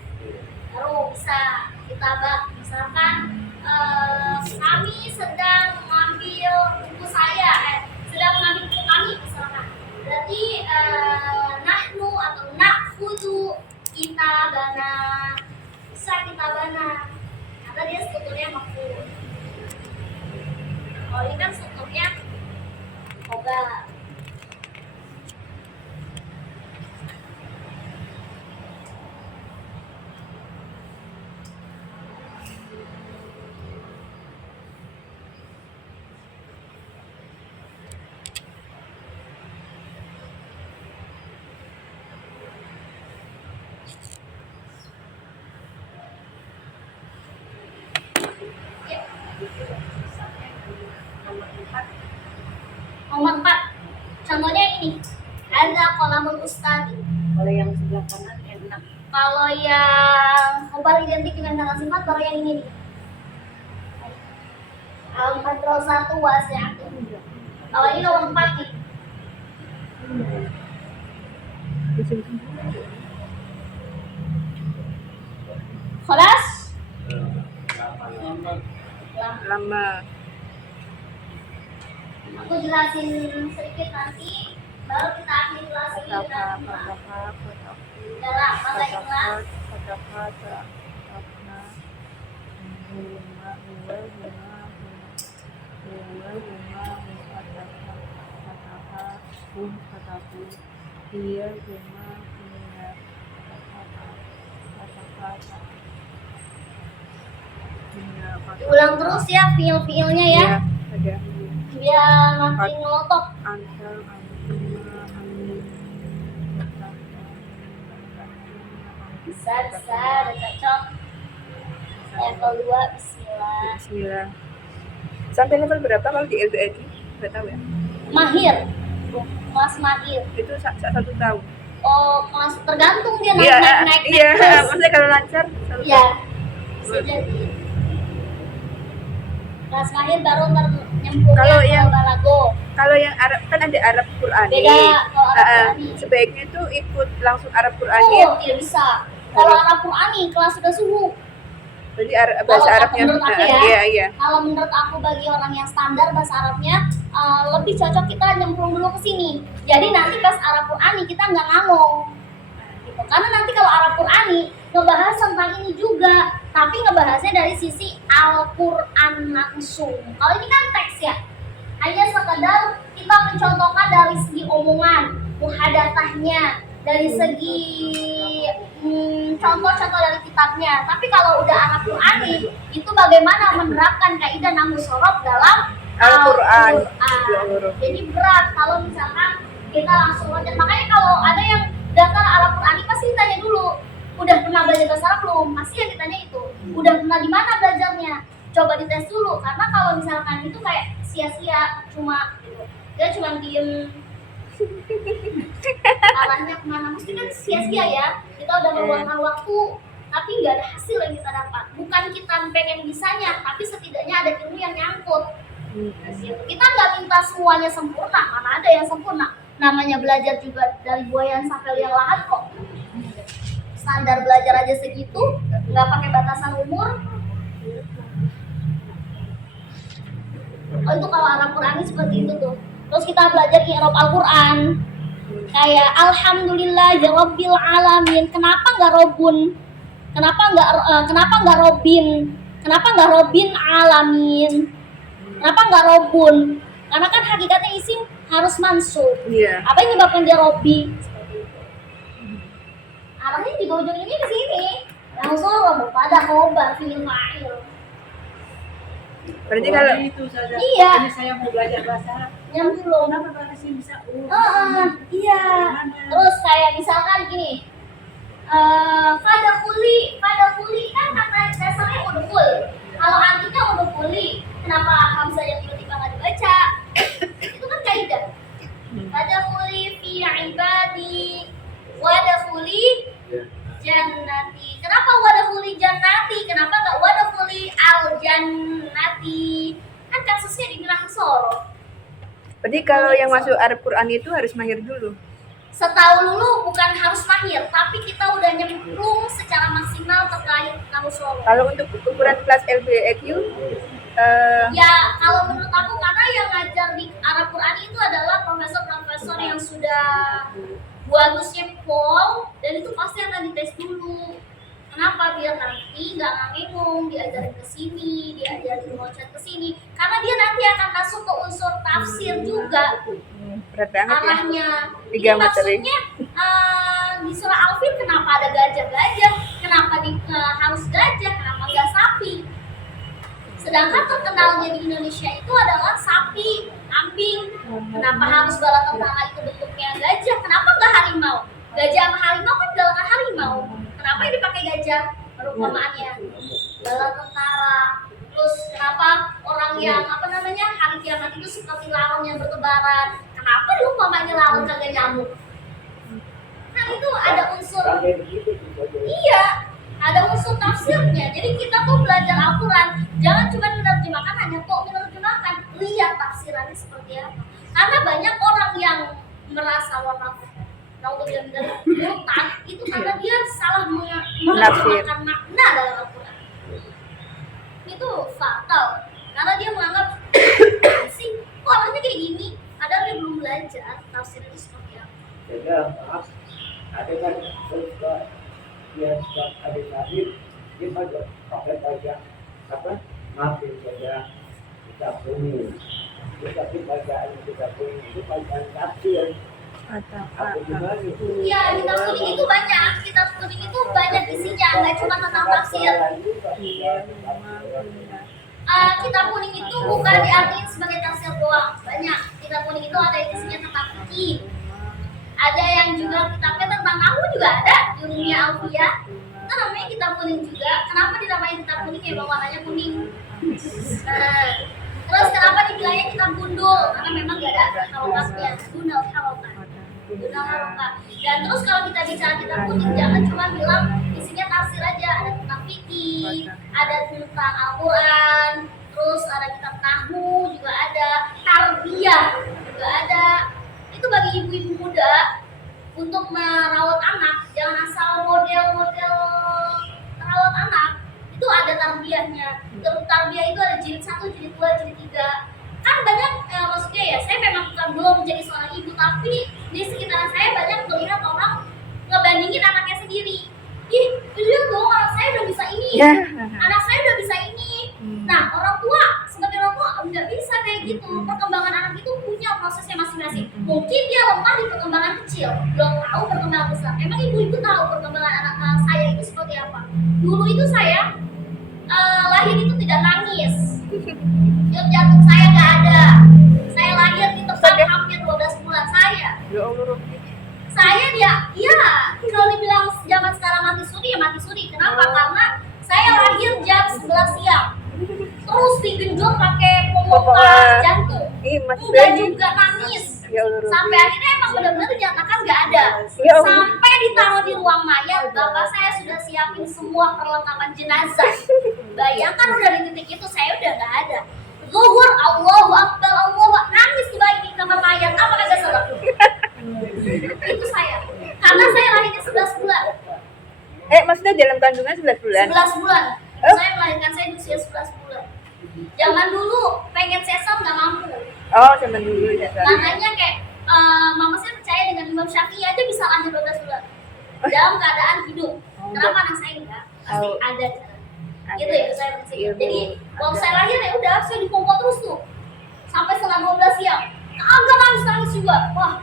baru bisa kita misalkan kami sedang mengambil buku sedang mengambil buku kami misalkan, berarti nahnu atau nakhudu kitabana, bisa kitabana karena dia strukturnya maf'ul. Kalau ini kan strukturnya khobar. Nomor 4. Contohnya ini. Ada kolamul ustadi. Kalau yang sebelah kanan enak. Kalau yang khobar identik dengan kata sifat baru yang ini nih. Al-madrasatu wasi'atun. Kalau ini nomor 4 nih. Khalas? Lama. Aku jelasin sedikit nanti, baru kita akhiri kelas ini dengan dalam mata ikhlas. Diulang terus ya fiil-fiilnya ya, Ada. biar makin ngelotok. Bisa, udah cocok. Level 2, bismillah. Bismillah. Sampai level berapa kalau di LBNI? Nggak tahu ya. Mahir, kelas mahir. Itu satu tahun. Oh, kelas tergantung dia Iya, naik iya. terus. Maksudnya kalau lancar satu Iya, tahun. bisa jadi. Kelas mahir baru ntar nyemplungnya Kalau ke yang- balago. Kalau yang Arab kan ada Arab Qurani. Beda kalau Arab Qurani. Sebaiknya tuh ikut langsung Arab Qurani. Oh, tidak bisa. Kalau Arab Qurani kelas sudah subuh. Berarti bahasa Kalau Arabnya. menurut aku ya. Iya, iya. Kalau menurut aku bagi orang yang standar bahasa Arabnya lebih cocok kita nyemplung dulu ke sini. Jadi nanti pas Arab Qurani kita nggak ngomong. Gitu. Karena nanti kalau Arab Qurani ngebahas tentang ini juga, tapi ngebahasnya dari sisi Al-Qur'an langsung. Kalau ini kan teks ya. Hanya sekedar kita mencontohkan dari segi omongan, muhadatsahnya, dari segi contoh-contoh dari kitabnya. Tapi kalau udah Arab Qur'ani, itu bagaimana menerapkan kaidah nahwu shorof dalam Al-Qur'an. Jadi berat kalau misalkan kita langsung loncat. Makanya kalau ada yang daftar Arab Qur'ani pasti ditanya dulu, udah pernah belajar bahasa Arab belum? Pasti yang ditanya itu. Udah pernah di mana belajarnya? Coba dites dulu, karena kalau misalkan itu kayak sia-sia, dia cuma diem arahnya kemana, mesti kan sia-sia ya. Kita udah meluangkan waktu tapi nggak ada hasil yang kita dapat. Bukan kita pengen bisanya, tapi setidaknya ada ilmu yang nyangkut. Kita nggak minta semuanya sempurna, mana ada yang sempurna. Namanya belajar juga dari buayan sampai liang lahat kok. Standar belajar aja segitu, nggak pakai batasan umur. Oh, itu kalau Arab Qur'ani seperti itu tuh. Terus kita belajar i'rab Al-Qur'an. Kayak alhamdulillah ya rabbil alamin. Kenapa enggak robun? Kenapa enggak robin? Kenapa enggak robin alamin? Kenapa enggak robun? Karena kan hakikatnya isim harus mansub. Iya. Apa yang menyebabkan dia robi? Seperti itu. Arahnya juga ujung-ujungnya ke sini. Langsung rob pada khobar fi'il fa'il. Berarti kalau itu saja. Iya. Ini saya mau belajar bahasa Arab. nyemplung. Kenapa batasnya bisa Iya. Terus kayak misalkan gini, pada kuli kan kata dasarnya udhul. Kalau artinya udhuli, kenapa hamzah yang tiba-tiba nggak dibaca? Itu kan kaidah. Pada kuli fi ibadi, wadakhuli jannati. Kenapa wadakhuli jannati? Kenapa nggak wadakhuli al jannati? Kan kasusnya dibilang soro. Berarti kalau yang masuk Arab Quran itu harus mahir dulu. Setahu dulu bukan harus mahir, tapi kita udah nyemplung secara maksimal terkait kamus solo. Kalau untuk ukuran kelas LBEQ, Ya kalau menurut aku karena yang ngajar di Arab Quran itu adalah profesor-profesor yang sudah bagusnya pol, dan itu pasti akan dites dulu. Kenapa? Biar nanti nggak nganggung, diajarin ke sini, diajarin ngocet ke sini. Karena dia nanti akan masuk ke unsur tafsir juga. berat banget ya. Arahnya. Tiga Ini materi. maksudnya di surah Al-Fil kenapa ada gajah-gajah? Kenapa harus gajah? Kenapa nggak sapi? Sedangkan terkenalnya di Indonesia itu adalah sapi, kambing. Kenapa harus bala tentara itu bentuknya gajah? Kenapa nggak harimau? Gajah sama harimau kan galakan harimau. Kenapa yang dipakai gajah? Perumpamaannya bala tentara. Terus kenapa orang yang hari kiamat itu seperti lalang yang bertebaran? Kenapa diumpamanya lalang kagak nyamuk? Kan itu ada unsur. Iya, ada unsur tafsirnya. Jadi kita tuh belajar Al-Quran jangan cuma menerjemahkan, hanya kok menerjemahkan, lihat tafsirannya seperti apa. Karena banyak orang yang merasa murtad itu karena dia salah menerjemahkan makna dalam Al-Quran. Itu fatal. Karena dia menganggap sih kok orangnya kayak gini, padahal dia belum belajar tafsir itu seperti apa. Beda, maaf. Ada kan suka dia suka ada tafsir, dia baca pakai baca apa? Maafin saja kita punya. Tetapi bacaan kita punya itu bacaan tafsir. Apa gimana? Iya, kitab kuning itu banyak. Kitab kuning itu banyak isinya, nggak cuma tentang tafsir. Kitab kuning itu bukan diartikan sebagai tafsir doang, banyak. Kitab kuning itu ada isinya tentang fikih. Ada yang juga kitabnya tentang nahwu juga ada, dunia alfiyah. Itu namanya kitab kuning juga. Kenapa dinamai kitab kuning? Ya bang, warnanya kuning. Terus kenapa dibilangnya kitab gundul? Karena memang gak ada harokatnya, gundul harokat. Dan terus kalau kita bicara kitab kuning, jangan cuma bilang isinya tafsir aja. Ada tentang fikih, ada tentang Al-Quran, terus ada kitab nahwu juga ada, tarbiyah juga ada. Itu bagi ibu-ibu muda untuk merawat anak, jangan asal model-model merawat anak. Itu ada tarbiyahnya. Tarbiyah itu ada jilid 1, jilid 2, jilid 3. Kan banyak, maksudnya ya, saya memang belum menjadi seorang ibu, tapi di sekitaran saya banyak melihat orang ngebandingin anaknya sendiri. Ih, lihat dong, anak saya udah bisa ini, anak saya udah bisa ini. Nah, orang tua, sebagai orang tua nggak bisa kayak gitu. Perkembangan anak itu punya prosesnya masing-masing. Mungkin dia lemah di perkembangan kecil, belum tahu perkembangan besar. Emang ibu-ibu tahu perkembangan anak saya itu seperti apa? Dulu itu saya lahir itu tidak nangis. Denyut jantung saya nggak ada. Saya lahir di tempat hampir 12 bulan saya. Ya Allah. Saya kalau dibilang zaman sekarang mati suri ya mati suri. Kenapa? Karena saya lahir jam 11 siang. Terus digenjot pakai pompa jantung. Udah juga nangis. Ya Allah. Sampai akhirnya emang benar-benar dinyatakan nggak ada. Ya Allah. Sampai ditaruh di ruang mayat, bapak saya sudah siapin semua perlengkapan jenazah. Bayangkan udah di titik itu saya udah nggak ada. Zuhur, Allahu Akbar, nangis di kamar mayat. Apa kagak salah? Itu saya. Karena saya lahirnya 11 bulan. Maksudnya dalam kandungan 11 bulan? 11 bulan. Saya melahirkan saya di usia 11 bulan. Zaman dulu pengen sesar nggak mampu. Oh, zaman dulu ya. Makanya kayak mama saya percaya dengan Imam Syafi'i aja bisa lahir 12 bulan dalam keadaan hidup. Kenapa anak saya enggak? Pasti ada cara. Gitu ya saya prinsipnya. Jadi waktu saya lahir ya udah saya dipompa terus tuh sampai setengah 12 siang. Agak nangis juga. Wah,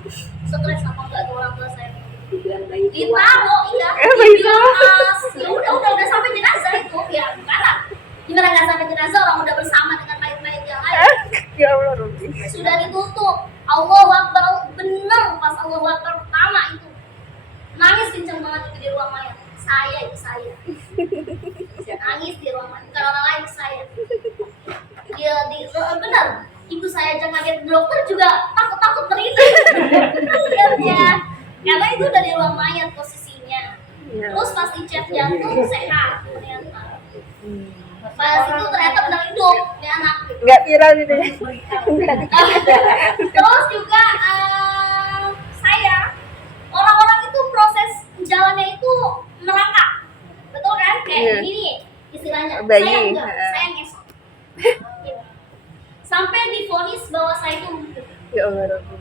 stres apa enggak tuh orang tua saya. Ditaruh, iya. Dibilang udah sampai jenazah itu ya gimana nggak sampai jenazah, orang udah bersama dengan mayat-mayat yang lain. Ya Allah, Robi. sudah ditutup. Allahu Akbar, bener pas Allahu Akbar pertama itu nangis kenceng banget itu di ruang mayat. Ibu saya nangis di ruang mayat, bukan orang lain, saya. Benar, ibu saya aja kaget, dokter juga takut merinding lihatnya, karena itu udah di ruang mayat posisinya. Terus pas dicek jantung sehat ternyata. Pas itu ternyata benar hidup nih anak. Nggak viral gitu ya. Terus juga saya, orang-orang itu proses jalannya itu merangkak, betul kan? Kayak gini nih istilahnya. Bayi. Saya enggak, saya ngesot. Sampai divonis bahwa saya itu lumpuh. Ya Allah Rabbi.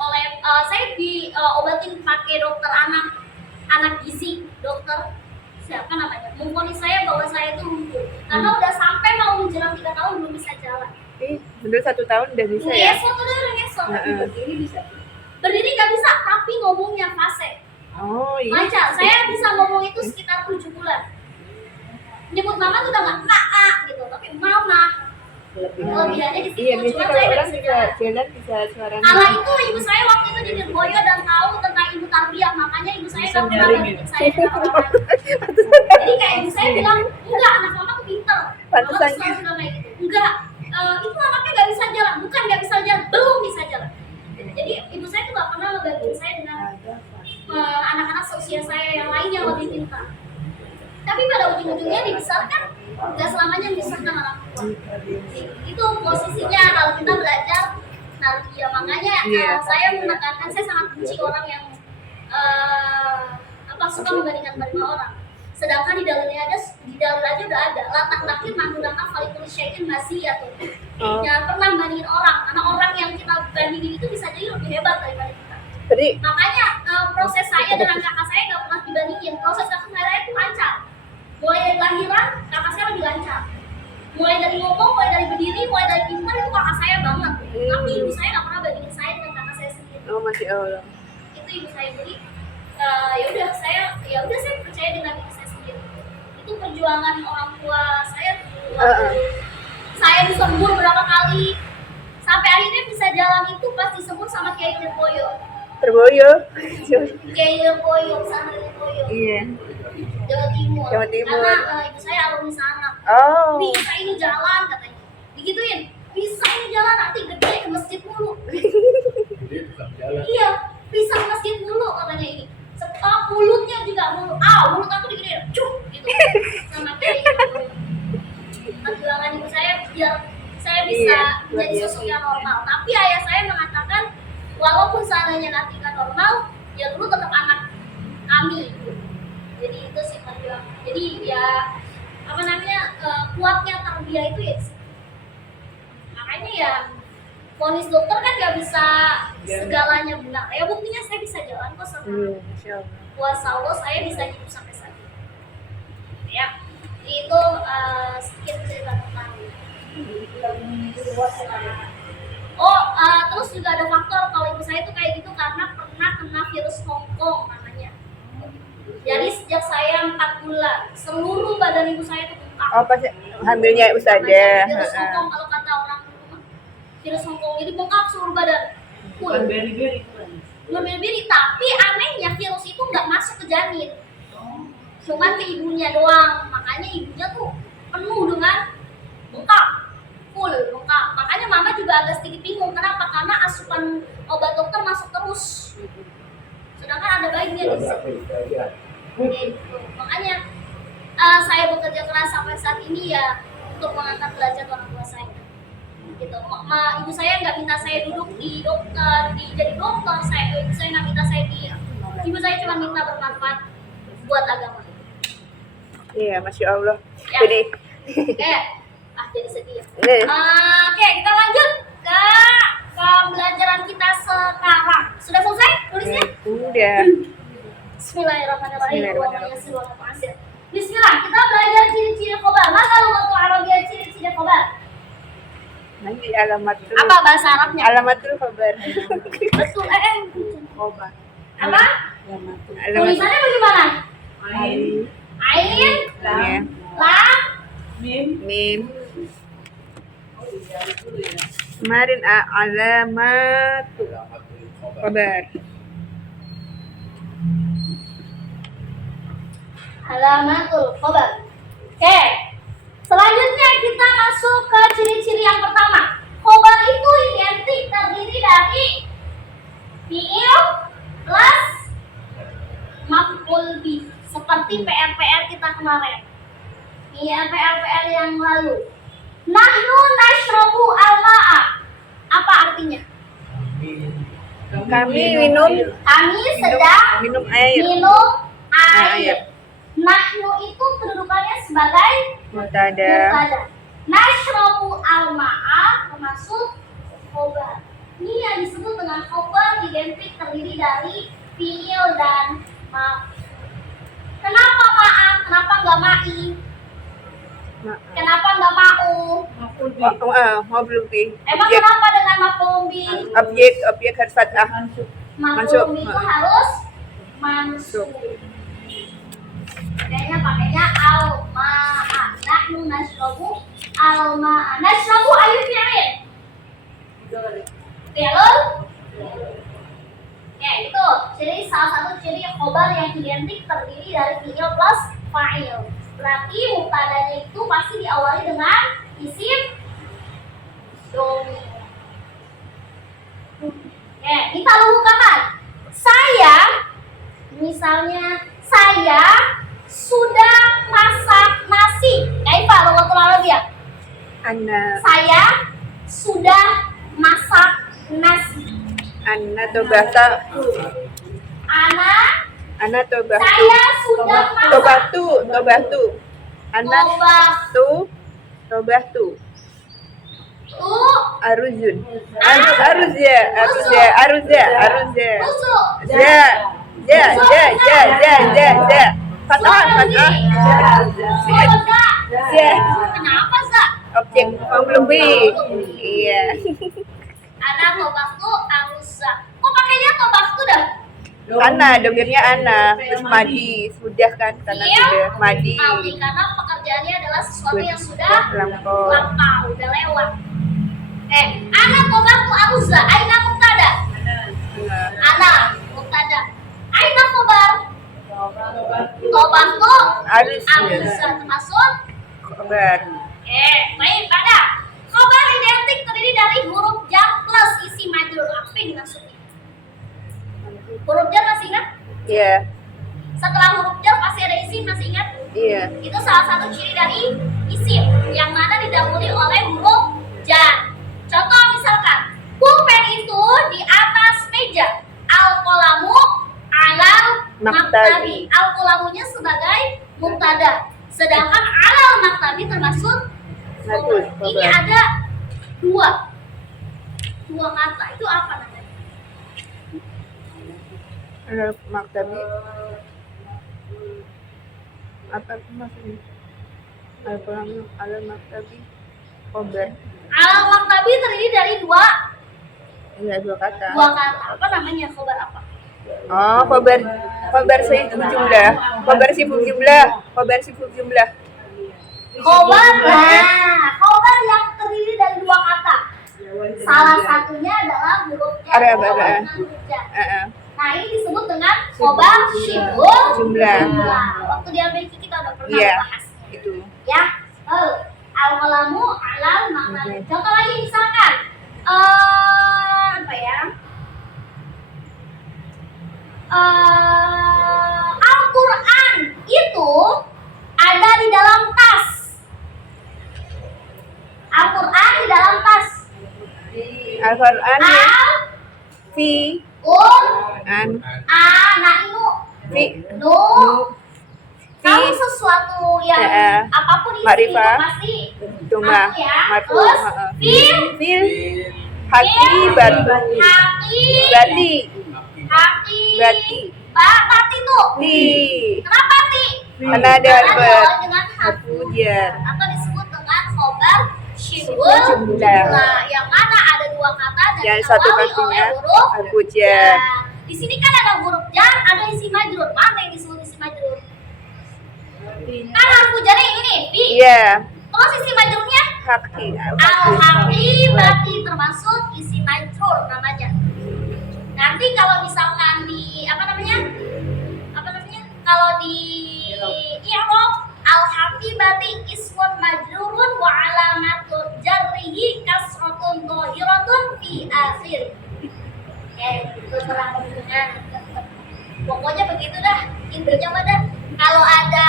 Oleh saya diobatin pakai dokter anak gizi, dokter siapa namanya, memvonis saya bahwa saya itu lumpuh karena udah sampai mau menjelang 3 tahun belum bisa jalan. Bener 1 tahun udah bisa ya? Ngesot udah ngesot. Ini bisa. Berdiri nggak bisa, tapi ngomongnya fase. Oh iya. Lancar, saya bisa ngomong itu sekitar 7 bulan. Nyebut mama tuh udah nggak kak gitu, tapi mama. Kelebihannya di situ, Iya, biasanya cuma kalau saya nggak orang bisa bisa jalan. jalan bisa suaranya. Karena itu ibu saya waktu itu di Nirboyo dan tahu tentang ibu tarbiyah, makanya ibu saya nggak pernah nyaring bandingin saya dengan orang lain. Jadi kayak ibu saya bilang, enggak, anak mama tuh pinter. Mama tuh Pantesan. selalu bilang kayak gitu. Enggak, itu anaknya nggak bisa jalan, bukan nggak bisa jalan, belum bisa jalan. Jadi ibu saya tuh nggak pernah ngebandingin saya dengan anak-anak seusia saya yang lain yang lebih pintar. Tapi pada ujung-ujungnya dibesarkan, nggak selamanya membesarkan orang tua. Itu posisinya kalau kita belajar tarbiyah. Makanya saya menekankan, saya sangat benci orang yang suka membandingkan orang. Sedangkan di dalilnya aja udah ada. Latak takir menggunakan falikul syai'in masih ya tuh. Jangan pernah bandingin orang, karena orang yang kita bandingin itu bisa jadi lebih hebat daripada kita. Jadi Makanya proses saya dengan kakak saya nggak pernah dibandingin. Proses kakak saya itu lancar. Mulai dari lahiran, kakak saya lebih lancar. Mulai dari ngomong, mulai dari berdiri, mulai dari pintar itu kakak saya banget. Tapi ibu saya nggak pernah bandingin saya dengan kakak saya sendiri. oh masya Allah. Itu ibu saya. Jadi ya udah saya percaya dengan ibu saya sendiri. Itu perjuangan orang tua saya. Saya disembur berapa kali. Sampai akhirnya bisa jalan itu pas disembur sama Kiai Nirboyo. Terboyo. Kiai Nirboyo, sana Nirboyo. Iya. Jawa Timur. Jawa Timur. Karena ibu saya alumni sana. Oh. Bisa ini jalan katanya. Digituin. Bisa ini jalan, nanti gede ke masjid dulu. Jadi bukan jalan. Iya, bisa ke masjid dulu katanya ini. Mulutnya juga mulut. Mulut aku digede. Cuk gitu. Sama Kiai Nirboyo. Perjuangan ibu saya biar saya bisa menjadi sosok yang normal. Tapi ayah saya mengatakan walaupun seandainya nanti nggak normal, ya dulu tetap anak kami. Jadi itu sih perjuangan. Jadi ya kuatnya tarbiyah itu ya. Makanya ya vonis dokter kan nggak bisa segalanya benar. Ya buktinya saya bisa jalan kok sama Masya Allah. kuasa Allah, saya bisa hidup sampai saat ini. Ya, itu sedikit cerita tentang terus juga ada faktor kalau ibu saya itu kayak gitu karena pernah kena virus Hongkong namanya. Jadi sejak saya 4 bulan seluruh badan ibu saya itu bengkak. Oh pas hamilnya Ustazah. Virus Hongkong kalau kata orang rumah, virus Hongkong jadi bengkak seluruh badan. Bukan beri-beri kan. Beri-beri, tapi anehnya virus itu nggak masuk ke janin, cuman ke ibunya doang. Makanya ibunya tuh penuh dengan bengkak, full bengkak. Makanya mama juga agak sedikit bingung kenapa, karena asupan obat dokter masuk terus, sedangkan ada bayinya di situ. Gitu. Makanya saya bekerja keras sampai saat ini ya untuk mengangkat derajat orang tua saya. Gitu. Ibu saya nggak minta saya duduk di dokter, jadi dokter. Ibu saya nggak minta saya ibu saya cuma minta bermanfaat buat agama. Iya, masya Allah. Ya. Jadi Jadi sedih. Nih. Oke, kita lanjut ke pembelajaran kita sekarang. Sudah selesai tulisnya? udah. Bismillahirrahmanirrahim. Bismillah, kita belajar ciri-ciri khobar. Maka lugatul Arabiyah ciri-ciri khobar. Nanti alamatul. Apa bahasa Arabnya? Alamatul khabar. Betul. Obat. Apa? Tulisannya bagaimana? Ain. Ain, Iya. lam, Mim. Mim. Oh iya, itu ya. Kemarin alamat kabar. Alamatul khobar. Oke. Selanjutnya kita masuk ke ciri-ciri yang pertama. Khobar itu identik terdiri dari fiil plus maf'ul bih. Seperti PR-PR kita kemarin. PR yang lalu. Nahnu nashrabu al-ma'a. Apa artinya? Kami minum Kami sedang minum air. minum air. Air. Nahnu itu kedudukannya sebagai Mubtada. mubtada. Nashrabu al-ma'a termasuk khobar. Ini yang disebut dengan khobar identik terdiri dari fiil dan maf. Kenapa ma'a? Kenapa nggak ma'i? Kenapa nggak ma'u? Maf'ul bih. Emang Objek kenapa dengan maf'ul bih? objek harus fathah. Mansub. Maf'ul bih itu harus mansub. Kayaknya pakainya al-ma'a. Nahnu nashrabu al-ma'a. Nashrabu ayu fi'il. Fi'il. Ya itu. Jadi salah satu ciri khobar yang identik terdiri dari fi'il plus fa'il. Berarti mubtadanya itu pasti diawali dengan isim domir. Ya, kita lakukan. Saya, misalnya saya sudah masak nasi. Kaifa lughatul Arabiyah? Anna Saya sudah masak nasi. tobata. Ana Tobatu. saya sudah masak. Tobatu. Anna tobatu. Tu Aruzun. Aruzya. tusuk. Ja. Fathah. Ja. Kenapa, Za? Objek maf'ul bih. Iya. Ana tobaktu arusa. Kok pakainya tobaktu dah? Ana, domirnya ana. Terus madi. Sudah kan? Karena Iya. sudah madi. Madi, karena pekerjaannya adalah sesuatu yang sudah Lampau. udah lewat. Ana tobaktu arusa. Aina mubtada. Ana mubtada. Aina khobar. Tobaktu Arus. arusa termasuk. Kabar. Baik, pada khobar identik terdiri dari huruf jar plus isi majrur. Apa yang dimaksudnya? Huruf jar masih ingat? Iya. Setelah huruf jar pasti ada isim, masih ingat? Iya. Itu salah satu ciri dari isim yang mana didahului oleh huruf jar. Contoh misalkan, pulpen itu di atas meja. Al-qalamu alal maktabi. Al-qalamunya sebagai mubtada. Sedangkan alal maktabi termasuk Majrur, ini khobar. ada dua kata. Itu apa namanya? Al maktabi. Apa maksudnya? Al maktabi. Kabar. Alal maktabi terdiri dari dua Iya, dua kata. Apa namanya? Khobar apa? Oh, kabar siful jumlah. Kabar siful jumlah. Khobar. Nah, khobar yang terdiri dari dua kata. Salah satunya adalah huruf jar. Ada. Dengan huruf jar. Nah, ini disebut dengan khobar syibul Jumlah. Waktu di Amerika kita udah pernah Iya, bahas. itu. Ya. Al-qalamu alal maktabi. Contoh lagi misalkan apa ya? Al-Quran itu ada di dalam tas. Al-Quran di dalam tas. Al-Quran ya. Fi Al-Quran. an Inu. fi Nu. Kalau fi sesuatu yang Ya. apapun isi itu Ma'rifah. pasti Duma aku ya. marfu. Terus fil. Fil hakibat Haki. berarti Haki. berarti Bati tuh. ti Kenapa ti? karena ada Karena harf diawali dengan harfu jar. atau disebut dengan khobar syibul Jumlah. yang mana ada dua kata dan Yang satu diawali oleh katunya huruf harfu jar. Di sini kan ada huruf jar, ada isi majrur. Mana yang disebut isi majrur? Kan harfu jarnya ini nih, fi. Iya, Terus isi majrurnya haki. al-haqi berarti termasuk isim majrur namanya. Nanti kalau misalkan di apa namanya? Kalau di i'rab al-habibati ismun majrurun wa alamatul jarrihi kasratun dhahiratun fi akhir. Itu terang dengan pokoknya begitu dah, intinya mah dah. Kalau ada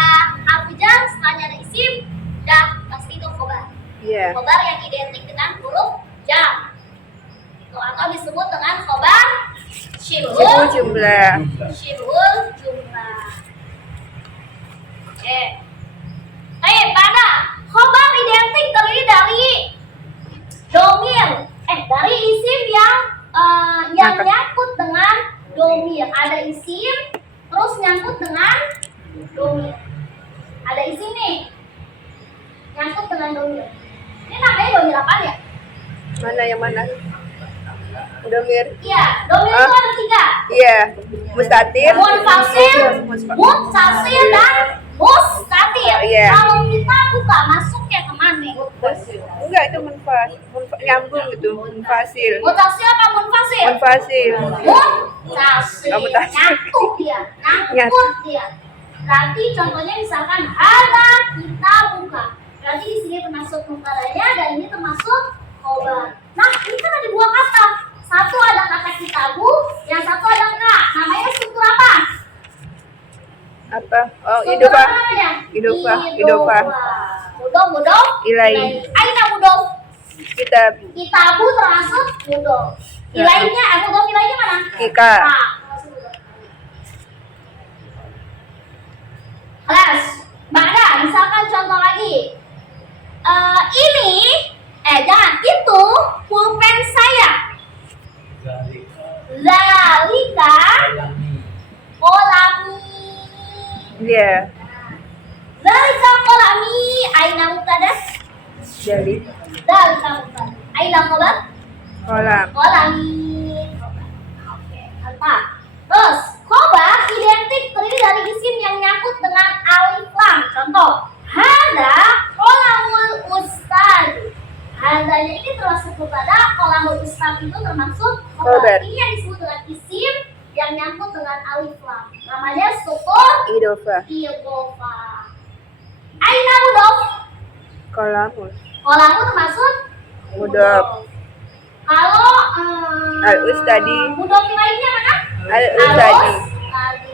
harfu jar setelahnya ada isim, dah pasti itu khobar. Iya. Khobar yang identik dengan huruf jar. Itu atau disebut dengan khobar Syibul syibhul jumlah. jumlah. Pada khobar identik terdiri dari domir, dari isim yang nyangkut dengan domir. Ada isim terus nyangkut dengan domir. Ada isim nih nyangkut dengan domir. Ini namanya domir apa ya? Mana yang mana? Domir. Iya, domir itu ada 3. Iya. Mustatir. Munfasil, muttasil dan mustatir. Iya. Kalau kita buka masuknya kemana? Enggak, itu nyambung gitu. Munfasil. Muttasil apa munfasil? Munfasil. Muttasil. Oh, muttasil. Nyangkut dia, nyangkut dia. Berarti contohnya misalkan ada kita buka. Berarti di sini termasuk mubtada'nya dan ini termasuk khobar. Nah, ini kan ada 2 kata. Satu ada kata kitabu, yang satu ada kak. Namanya struktur apa? Apa? Oh, Struktur idofah. apa namanya? Idofah. Mudof. Ilai. Aina mudof. Kitab. Kitabu termasuk mudof. Ya. Ilainya, mudof ilainya mana? Kika. Kak. Kelas. Bada, misalkan contoh lagi. Ini, jangan, itu pulpen saya. Zalika kolami. Iya. Zalika kolami. Aina mubtada. Jadi Zalika mubtada. Aina khobar. kolam. Kolami. Oke, apa? Terus, khobar identik terdiri dari isim yang nyangkut dengan alif lam. Contoh, hada kolamul ustad. Hadanya ini termasuk kepada kolamul ustad itu termasuk khobar. Khobar. Ini yang disebut dengan isim yang nyangkut dengan alif lam. Namanya struktur Idofah. idofah. Aina mudof. Kolamul. Kolamu termasuk Mudof. Kalau Al-ustadi. mudof lainnya mana? Al-ustadi.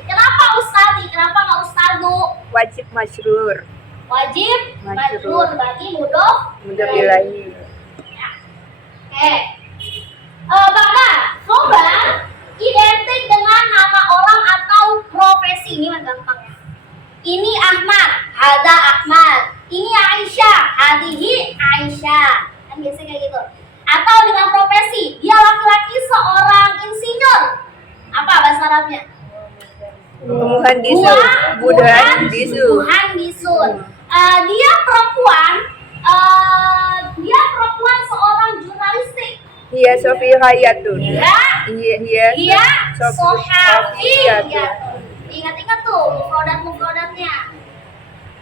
Kenapa ustadi? Kenapa nggak ustadu? Wajib masrur. Wajib Majrur. majrur bagi mudof. Mudof ilahi. Bapak, khobar identik dengan nama orang atau profesi. Ini mah gampang ya. Ini Ahmad, hada Ahmad. Ini Aisyah, hadihi Aisyah. Kan biasanya kayak gitu. Atau dengan profesi, dia laki-laki seorang insinyur. Apa bahasa Arabnya? Muhandisun. Muhandisun. Dia perempuan. Dia perempuan seorang jurnalistik. Hiya Sofi Hayatun. Dia Hiya sohafiyatun. Ingat-ingat tuh mufradat-mufradatnya.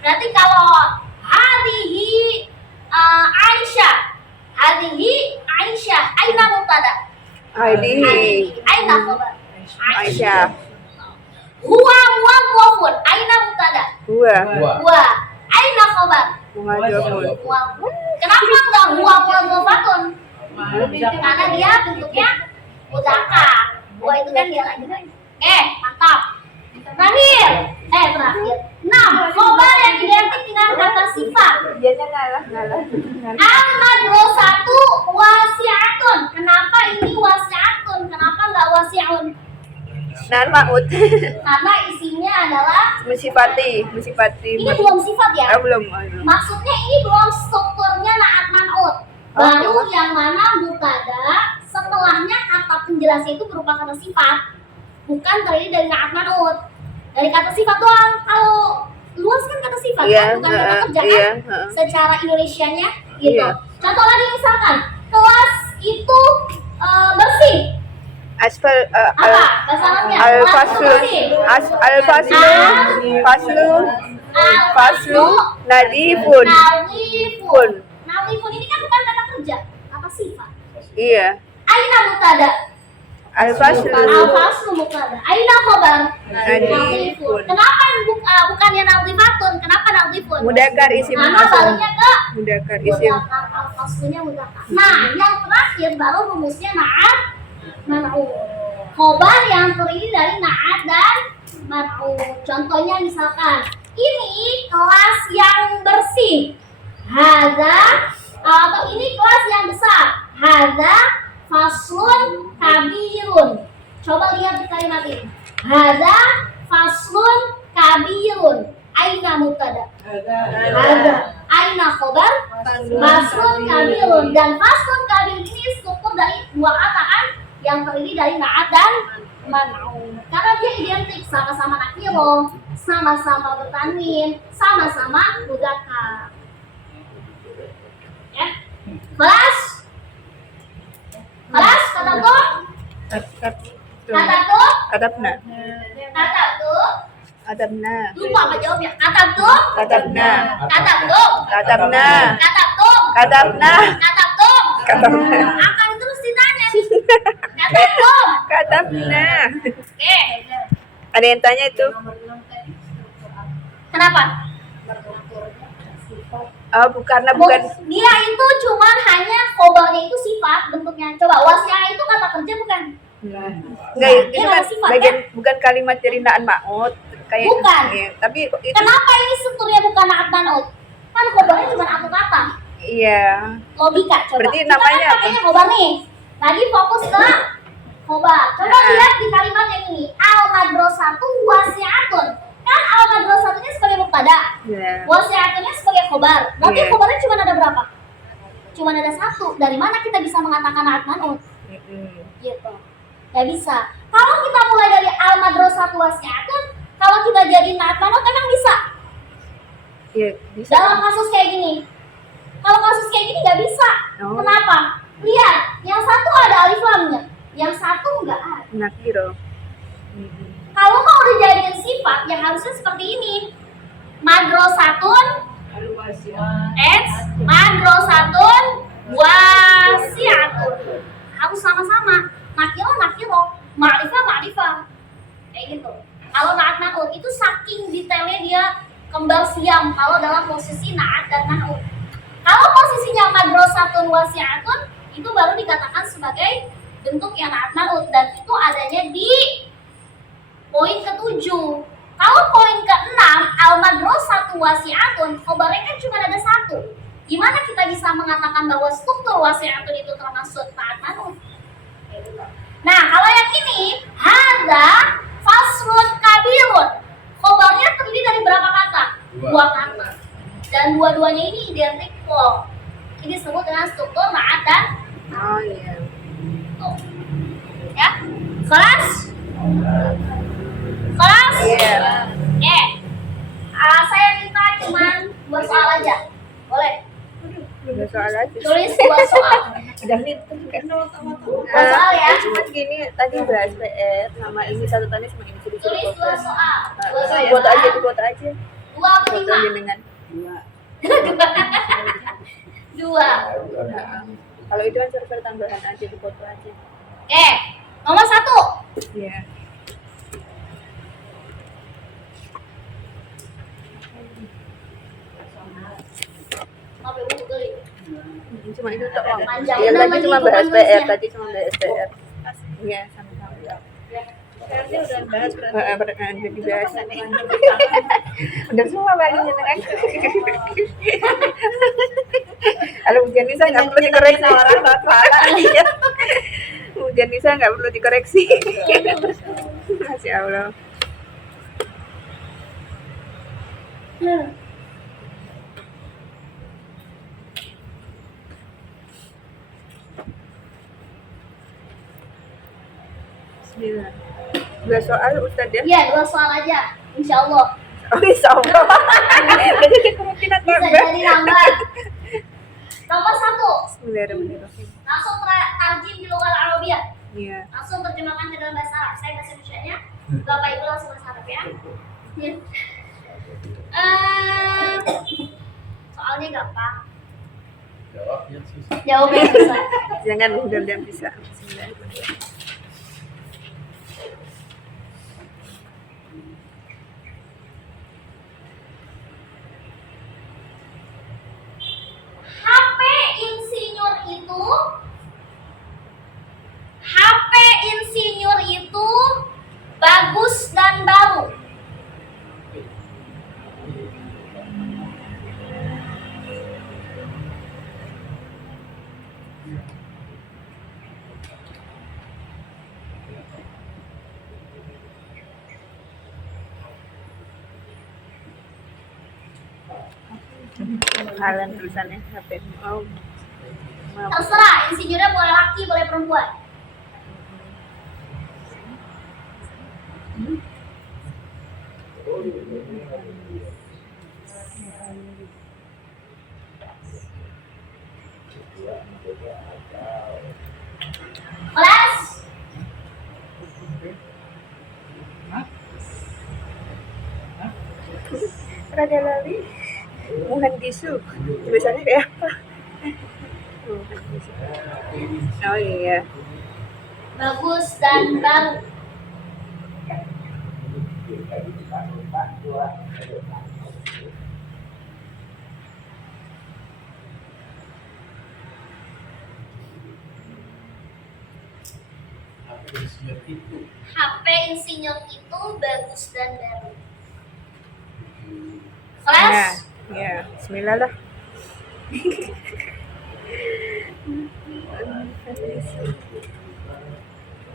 Berarti kalau hadihi Aisyah, aina mubtada. Hadihi Aina khabar. Aisyah. Huwa muwazzafun. Aina mubtada. Huwa Huwa. Aina khabar. muhajirun. Huwa. Kenapa enggak huwa muwazzafatun? Karena dia bentuknya mudzakkar. Huwa itu kan dia lagi. Mantap. Terakhir. Terakhir. 6. Khabar yang identik dengan kata sifat. Dianya ngalah. Al-madrasatu wasi'atun. Kenapa ini wasi'atun? Kenapa enggak wasi'un? Nan Mahmud. Karena isinya adalah Musifati. ini belum sifat ya. Belum. Maksudnya ini belum strukturnya na'at man'ut. Baru yang mana mubtada setelahnya kata penjelasnya itu berupa kata sifat. Bukan terdiri dari na'at man'ut. Dari kata sifat doang. Kalau luas kan kata sifat kan, bukan kata kerja kan. Secara Indonesianya gitu. Iya. Contoh lagi misalkan, kelas itu bersih. Asfal Apa bahasa Arabnya? al-faslu faslu nadifun. Nawifun. Nawifun ini kan bukan kata kerja, kata sifat. Iya. Aina mutada. Al-faslu. Al-faslu mutada. Aina khobar. Nadifun. Kenapa bukannya nadhifatun? Kenapa nadhifun? Mudakar isim Karena mansub. baliknya ke Mudakar isim. mudakar. Al-faslunya mudakar. Nah, yang terakhir baru rumusnya na'at man'ut. Khobar yang terdiri dari na'at dan man'ut. Contohnya misalkan ini kelas yang bersih. Hadza atau ini kelas yang besar. Hadza faslun kabirun. Coba lihat di kalimat ini. Hadza faslun kabirun. Aina mubtada. Hadza. Aina khobar. Faslun kabirun. Dan faslun kabir ini struktur dari dua kata kan yang terdiri dari na'at dan man'ut. Karena dia identik, sama-sama nakiro, sama-sama bertanwin, sama-sama mudzakkar. Ya. Kelas? Kelas kata tuh? Kata tuh? Katabna. Kata tuh? Katabna. Lupa apa jawabnya? Kata tuh? Katabna. Kata tuh? Katabna. Kata tuh? Katabna. Kata tuh? Katabna. Akan terus ditanya nih. Kata tuh? Katabna. Oke. Ada yang tanya itu? Kenapa? Oh, karena bukan. Dia itu cuman hanya khobarnya itu sifat bentuknya. Coba wasi'ah itu kata kerja bukan? Enggak, itu Dia kan ada sifat, bagian bukan kalimat dari na'an ma'ud. Kayak Bukan. Iya, tapi itu Kenapa ini strukturnya bukan na'at man'ut? Kan khobarnya cuma satu kata. iya. Logika coba. Berarti Kita namanya kan apa? pakainya khobar nih. Lagi fokus ke khobar. Coba lihat di kalimat yang ini. Al madrasatu wasi'atun. Kan al madrasatunya sebagai mubtada. Iya. Wasi'atunnya sebagai khobar. Berarti Iya. khobarnya cuma ada berapa? Cuma ada satu. Dari mana kita bisa mengatakan na'at man'ut? Mm-mm. Gitu. Gak bisa. Kalau kita mulai dari al madrasatu wasi'atun, kalau kita jadi na'at man'ut emang bisa. Iya, bisa. Dalam kasus kayak gini. Kalau kasus kayak gini nggak bisa. Oh. Kenapa? Lihat, yang satu ada alif lamnya, yang satu nggak ada. Nakiro. Mm-mm. Kalau mau dijadiin sifat, yang harusnya seperti ini. Madrasatun, madrasatun, wasi'atun. Harus sama-sama. Nakiro, ma'rifah. Kayak gitu. Kalau na'at man'ut itu saking detailnya dia kembar siam kalau dalam posisi na'at dan man'ut. Kalau posisinya madrasatun wasi'atun itu baru dikatakan sebagai bentuk yang na'at man'ut dan itu adanya di poin ke-7. Kalau poin ke-6 al madrasatu wasi'atun, khobarnya kan cuma ada satu. Gimana kita bisa mengatakan bahwa struktur wasi'atun itu termasuk na'at man'ut? Nah, kalau yang ini hadza faslun kabirun. Khobarnya terdiri dari berapa kata? Dua kata. Dan dua-duanya ini identik loh. Ini disebut dengan struktur na'at dan Oh iya. tuh. Ya. Kelas? Kelas? Iya. Oke. Saya minta cuman 2 soal aja. Boleh? Udah soal aja. Tulis 2 soal. Udah nih. Dua soal ya. Cuma gini tadi bahas PR sama ini satu tanya sama ini sudah Tulis 2 soal. 2 soal. Foto aja, foto aja. 2 apa Foto 5? dengan. 2. Kalau itu kan server tambahan aja di foto aja. Oke. Nomor 1. Iya. Apa yang mau beli? Cuma itu tuh om. Panjang Iya banget tadi nih cuma bahas bukan PR nulisnya. tadi cuma bahas PR. Iya sama-sama. Nanti udah bahas Pernah jadi bahas. Udah semua baliknya kan. Kalau hujan Nisa nggak perlu dikoreksi. orang bapak. Iya. Hujan Nisa nggak perlu dikoreksi. Masya Allah. Bismillah. 2 soal Ustaz ya? Iya, 2 soal aja. Insya Allah. Oh insya Allah. Jadi kemungkinan Bisa tambah. jadi nambah. Nomor 1. Bismillahirrahmanirrahim. Langsung tarjim di lughah Arabiyah. Iya. Langsung terjemahkan ke dalam bahasa Arab. Saya bahasa Indonesia-nya. Bapak Ibu langsung bahasa Arab ya. Ya. Soalnya gampang. Jawab yang susah. Jangan udah bisa. Bismillah. HP insinyur itu HP insinyur itu bagus dan baru. Kalian tulisannya HP. Oh. Maaf. Terserah, insinyurnya boleh laki, boleh perempuan. Kelas Raja Lali. Muhan Gisu. Tulisannya kayak apa? Muhan Gisu. Oh iya. bagus dan baru. HP insinyur itu bagus dan baru. Ya, Kelas ya. Bismillah lah.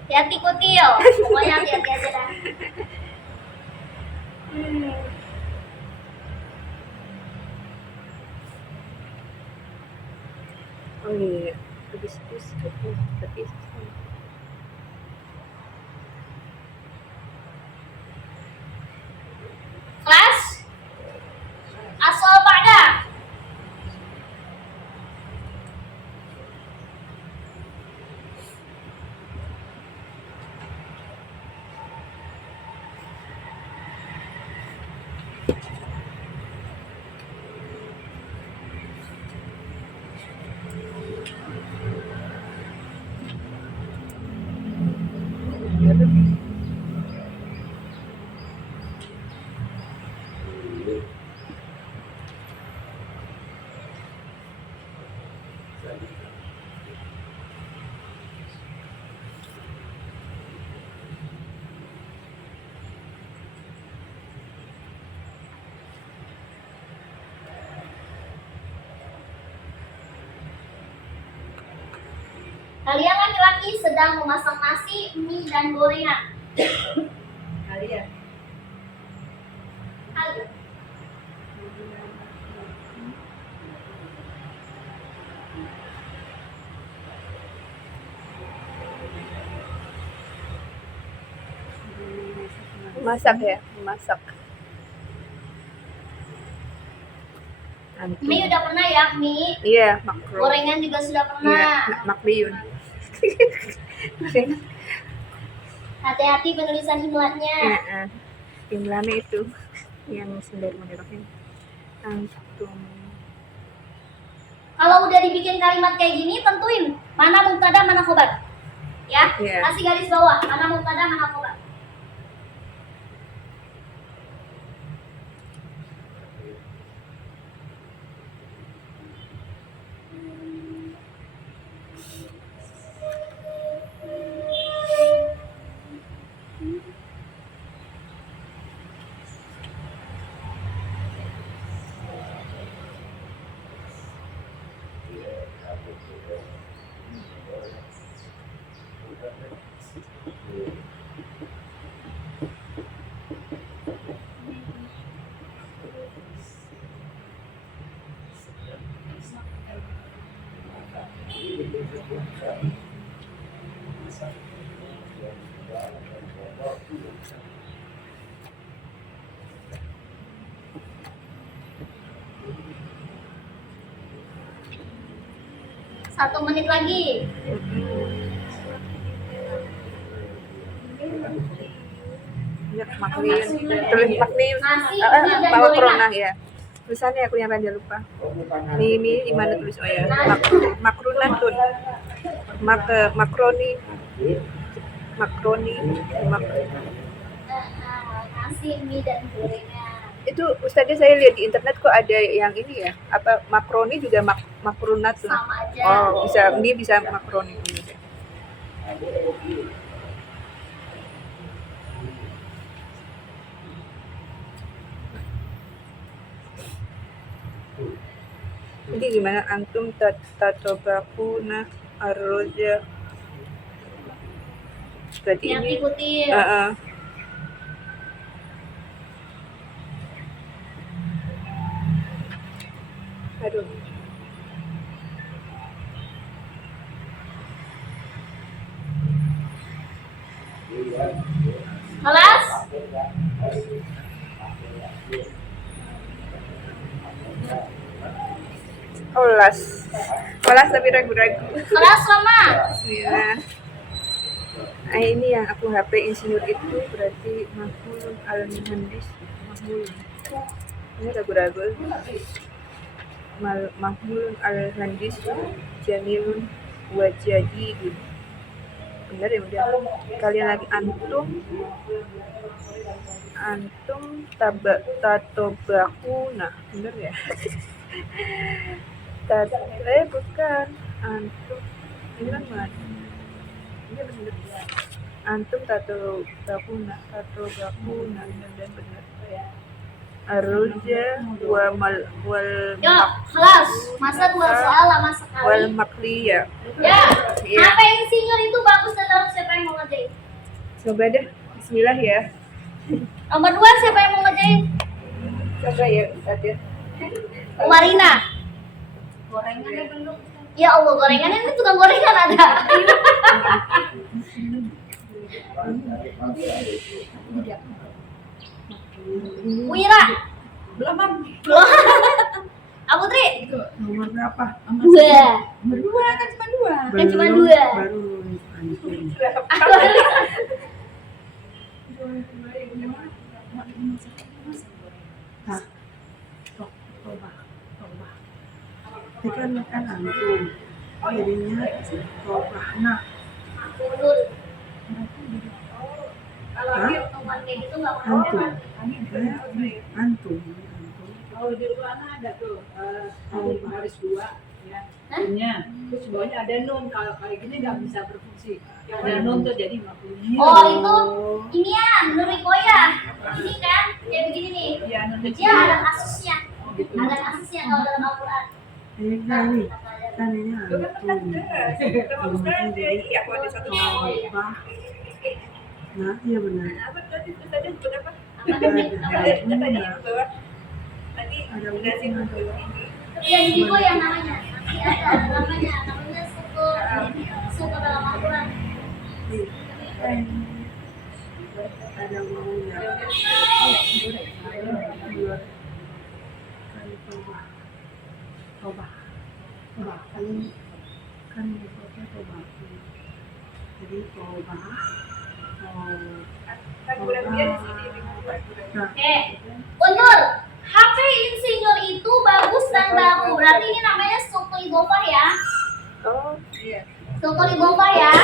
hati-hati kutil. Pokoknya hati-hati aja dah. Oh iya. Habis tapi Kelas asal pada kalian laki-laki sedang memasak nasi, mie, dan gorengan. Kalian. Kalian. masak ya, masak. Mie udah pernah ya, mie. Iya, makro. Gorengan juga sudah Iya, pernah. makbiyun. Hati-hati penulisan himlatnya. Heeh. Imlane itu yang Bismillahirrahmanirrahim. Antum. Kalau udah dibikin kalimat kayak gini, tentuin mana mubtada, mana khobar. Ya, Iya. kasih garis bawah, mana mubtada, mana khobar. Satu menit lagi. Ya, makbiyun. Tulis makbiyun. Nasi, Ah, mie, dan bawa gorengan. corona ya. Tulisannya aku yang rada lupa. Oh, bukan Ini di mana tulis? Oh ya, makrunatun. Makroni, Nasi, mie dan gorengan. itu Ustazah saya lihat di internet kok ada yang ini ya, apa makroni juga makrunatun. Sama aja. Oh, bisa makroni. Jadi gimana antum tatobakuna arroja? Berarti Yang ini ikutin. Aduh. Kelas? Kelas tapi ragu-ragu. Kelas lama. Bismillah. Nah, ini yang aku HP insinyur itu berarti mahmulun al-muhandis. Mahmulun. Ini ragu-ragu. Mahmulun al-handis jamilun wajadidun. Benar ya udah. Kalian lagi antum tatobakuna. Benar ya? Bukan antum. Ini kan mana? Ini benar. Antum tatobakuna dan benar. Arroja wal Yuk, kelas. Masa 2 soal lama sekali. wal makliya. Ya, Iya. HP insinyur itu bagus dan harus siapa yang mau ngerjain? Coba deh. Bismillah ya. Nomor 2 siapa yang mau ngerjain? Coba ya Ustazah. Marina. Gorengannya belum. Ya Allah, gorengannya ini tukang gorengan ada. Wira. Belum, Bang. Belum. Abu Tri. Nomor berapa? Dua. Nomor 2 kan cuma 2. Kan cuma 2. Baru anjing. Ini kan antum. Jadinya nah. Mundur. Kalau dia teman kayak gitu nggak mau. Antum. Oh, di mana ada tuh baris 2 ya. Punya. Terus bawahnya ada nun. Kalau kayak gini nggak bisa berfungsi. Ada nun tuh jadi maklumin. Oh, itu ini ya, Nurikoya. Ini kan kayak begini nih. Iya, nun Dia ada kasusnya. Ada kasusnya kalau dalam Al-Qur'an. ini kali kan ini Aku ada satu tahun. nah iya benar Apa tadi Ustazah sebut apa? Apa nih? Tadi yang bawah. Tadi ada udah sih Yang di gua yang namanya. Nanti ada namanya suku dalam Al-Qur'an. ada maunya coba kan disebutnya coba jadi coba kan bulan dia di sini di Oke, Undur. HP insinyur itu bagus dan baku. Berarti ini namanya suku idhofah ya. Oh, iya. Suku idhofah ya.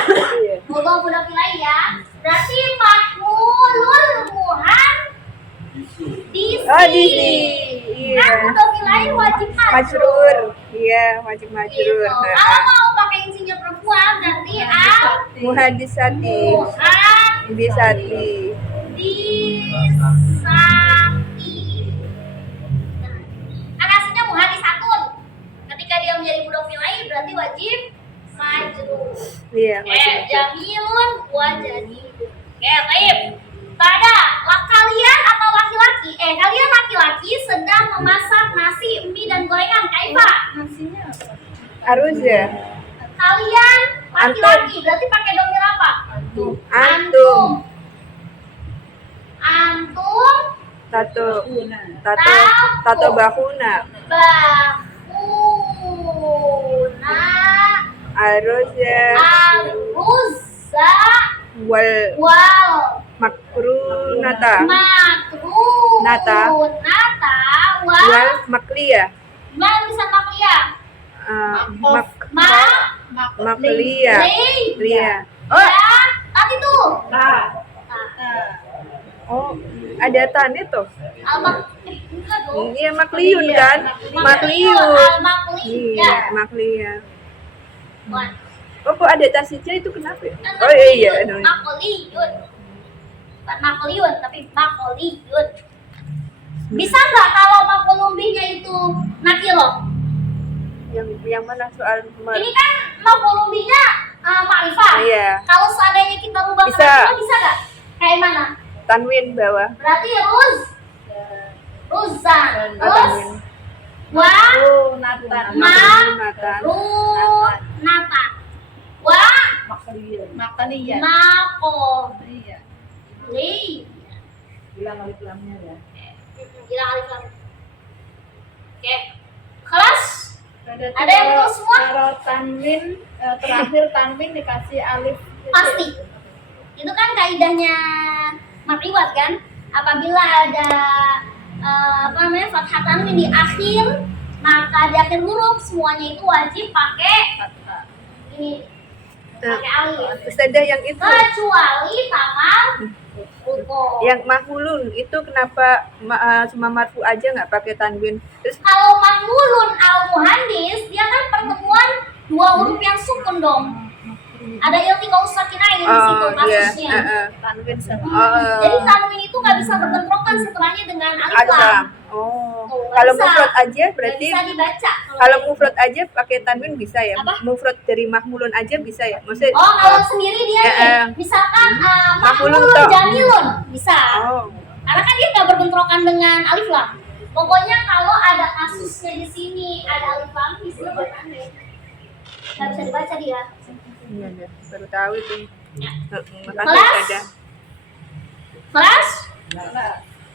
Iya. Moga budak wilayah ya. Berarti mahmulul muhandisi. Oh, di sini. Iya. Kan budak wilayah wajib Majrur. Iya, wajib majrur. Gitu. Kalau mau pakai insinyur perempuan berarti Muhadisati. Bisati. Kan aslinya muhadisatun. Ketika dia menjadi budak wilayah berarti wajib majrur. Iya, wajib. Jamilun wajadi. Baik. Pada kalian atau laki-laki, kalian laki-laki sedang memasak nasi, mie dan gorengan. Kaifa? Aruzah. Kalian laki-laki berarti pakai domir apa? Antum. Antum Tato bahuna. Bahuna Aruzah. Aruzza Wal wal makrunata. makrunata wal maklia. Gimana tulisan maklia? Mak maklia. Li. Lia. Ya, tadi tuh. Nah, Oh, ada tanda tuh. Enggak dong. Iya, makliun kan? Makliun. Al-makli. Iya, Ya. maklia. Bukan. Oh, kok ada tasnya itu kenapa ya? Kan Oh iya, makliyun. Makliyun. Bukan makliyun, tapi makliyun. Bisa nggak kalau maklum bihnya itu nakiro? yang mana soal Ini kan maklum bihnya ma'rifah. Iya. Kalau seandainya kita rubah ke Bisa. nakiro bisa nggak? Kayak mana? tanwin bawah. Berarti ruzan. Oh, Terus tanwin. wa Natan. Matan. nata. Wa Makalian. nako. Iya. Li. Bilang alif lamnya ya. Hilang alif lam. Oke. Kelas? Ada yang betul semua? Kalau tanwin terakhir tanwin dikasih alif. Pasti. Itu kan kaidahnya matriwat kan? Apabila ada fathah tanwin di akhir, maka di akhir huruf semuanya itu wajib pakai ini, pakai alif. Ustazah yang itu Kecuali tamal uko. yang mahulun itu kenapa cuma marfu aja nggak pakai tanwin? Terus Kalau mahmulun al muhandis, dia kan pertemuan dua huruf yang sukun dong. Ada iltiqau sakinain di situ kasusnya. Tanwin sama. Jadi tanwin itu nggak bisa berbentrokan setelahnya dengan alif lam. ada. Oh, Tuh, nggak kalau bisa. mufrad aja Nggak berarti bisa dibaca. kalau mufrad aja pakai tanwin bisa ya? Apa? Mufrad dari mahmulun aja bisa ya? Maksudnya Oh, kalau sendiri dia Ya, nih, misalkan mahmulun mahmulun toh. jamilun bisa. Oh, Karena kan dia nggak berbentrokan dengan alif lam. Pokoknya kalau ada kasusnya di sini ada alif lam di sini tanwin. Nggak bisa dibaca dia. iya deh, baru tahu itu. Ya. Makasih Kelas? Ustazah. Kelas?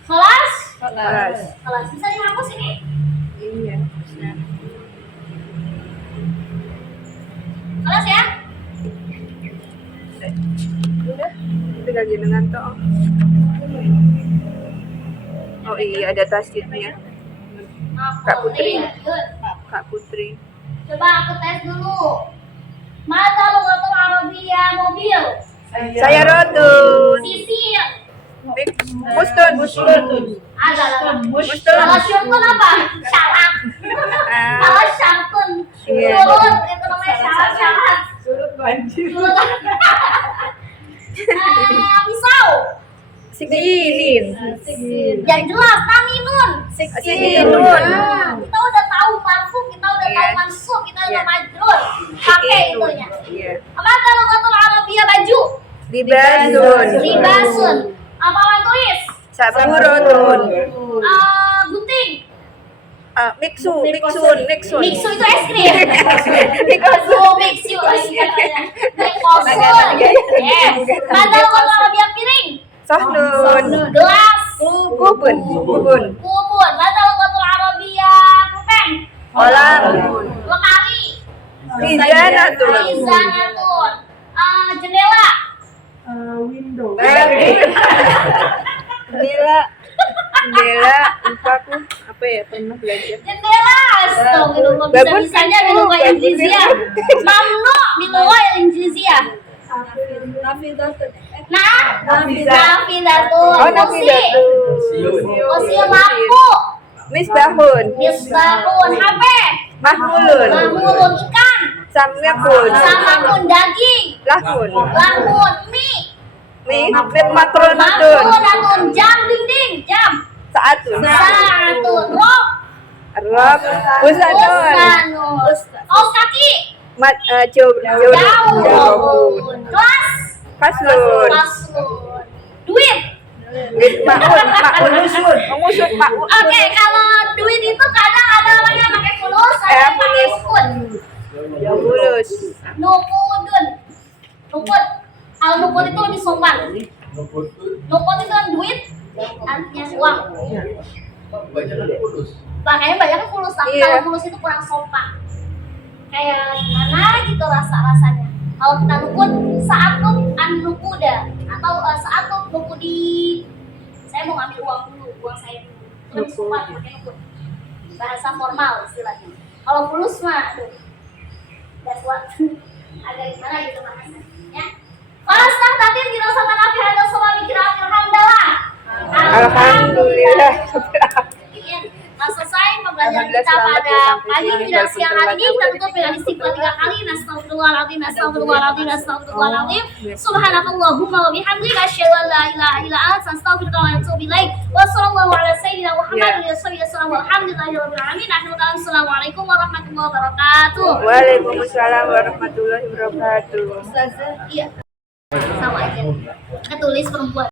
Kelas? Kelas. Kelas bisa dihapus ini? Iya, bisa. Kelas ya? Udah, itu lagi dengan toh. Oh iya, ada tasjidnya. Kak Putri. Good. Kak Putri. Coba aku tes dulu. Mata lughatul Arabiyah mobil. Saya Rodun. Sisir. Mustun. Ada lah. Mustun. Kalau syurtun apa? Syarat. Ah, Kalau syartun. Iya. Surut itu namanya syarat-syarat. Surut banjir. Surut. Pisau. Sikinin. Yang jelas taminun. Sikninun. Kita udah tahu marfu, kita udah tahu Iya. mansub, kita udah Iya. majrur. Pakai itunya. Iya. Maka lughatul Arabiyah baju. Libasun. Libasun. Apa lawan tulis? Saburotun. Gunting. Miksun. Mixu itu es krim. Mikosu. Mixu lagi katanya. Mikosun. Yes. Maka lughatul Arabiyah piring. Sohnun. Gelas. Kubun. Kubun. Maka lughatul Arabiyah pulpen. Kolamun. Lemari. Rizanatun. Rizanatun. Jendela. Window. Jendela lupa aku apa ya pernah belajar. Jendela. Astagfirullah. Babon Bisa-bisanya kan minum kayak babon jizya. kan. Mamnu minum kayak jizya. Nah, nafidatun. Oh, Kursi. nafidatun. Kursi lampu. Misbahun. Misbahun. HP. Mahmulun. Mahmulun ikan. Samyakun. Samakun daging. Lahun. Lamun mie. Makrul matun. Makrudatun. Jam dinding. Jam. Saatun. Saatun. Rok. Rob. Usanun. Usanun. Kaos kaki. Jauh. Jauh. Kelas. Faslun. Paslun. Duit. Makun. Mengusut makun. Oke, kalau duit itu kadang ada orang yang pakai fulus, ada yang pakai sukun. Bulus. Nukudun. Nukut. Kalau nukut itu lebih sopan. Nukut itu kan duit, artinya uang. Makanya banyak fulus, tapi Iya. kalau fulus itu kurang sopan. Kayak gimana gitu rasa-rasanya. Kalau kita nukut, saat an nukuda atau saat nukudi. Saya mau ngambil uang dulu, uang saya dulu. Itu lebih sopan pakai nukut. bahasa formal istilahnya. Kalau fulus mah, aduh, that's what agak gimana gitu bahasanya. Ya. Falastan tadir kita sama Nabi ada sama mikir alhamdulillah. Alhamdulillah. Nah, selesai pembelajaran Alhamdulillah, kita selamat pada ya sampai pagi sini, dan walaupun siang hari ini terlambat. kita tutup dengan istighfar 3 kali. Nastaghfirullahaladzim, nastaghfirullahaladzim, nastaghfirullahaladzim. Subhanakallahumma wa bihamdika asyhadu an la ilaha illa anta astaghfiruka wa atubu ilaik. Wa sallallahu ala sayyidina Muhammadin wa sallallahu alaihi wasallam. Walhamdulillahi rabbil alamin. Akhirul kalam. Assalamualaikum warahmatullahi wabarakatuh. Waalaikumsalam warahmatullahi wabarakatuh. Iya. Sama aja. Kita tulis perempuan.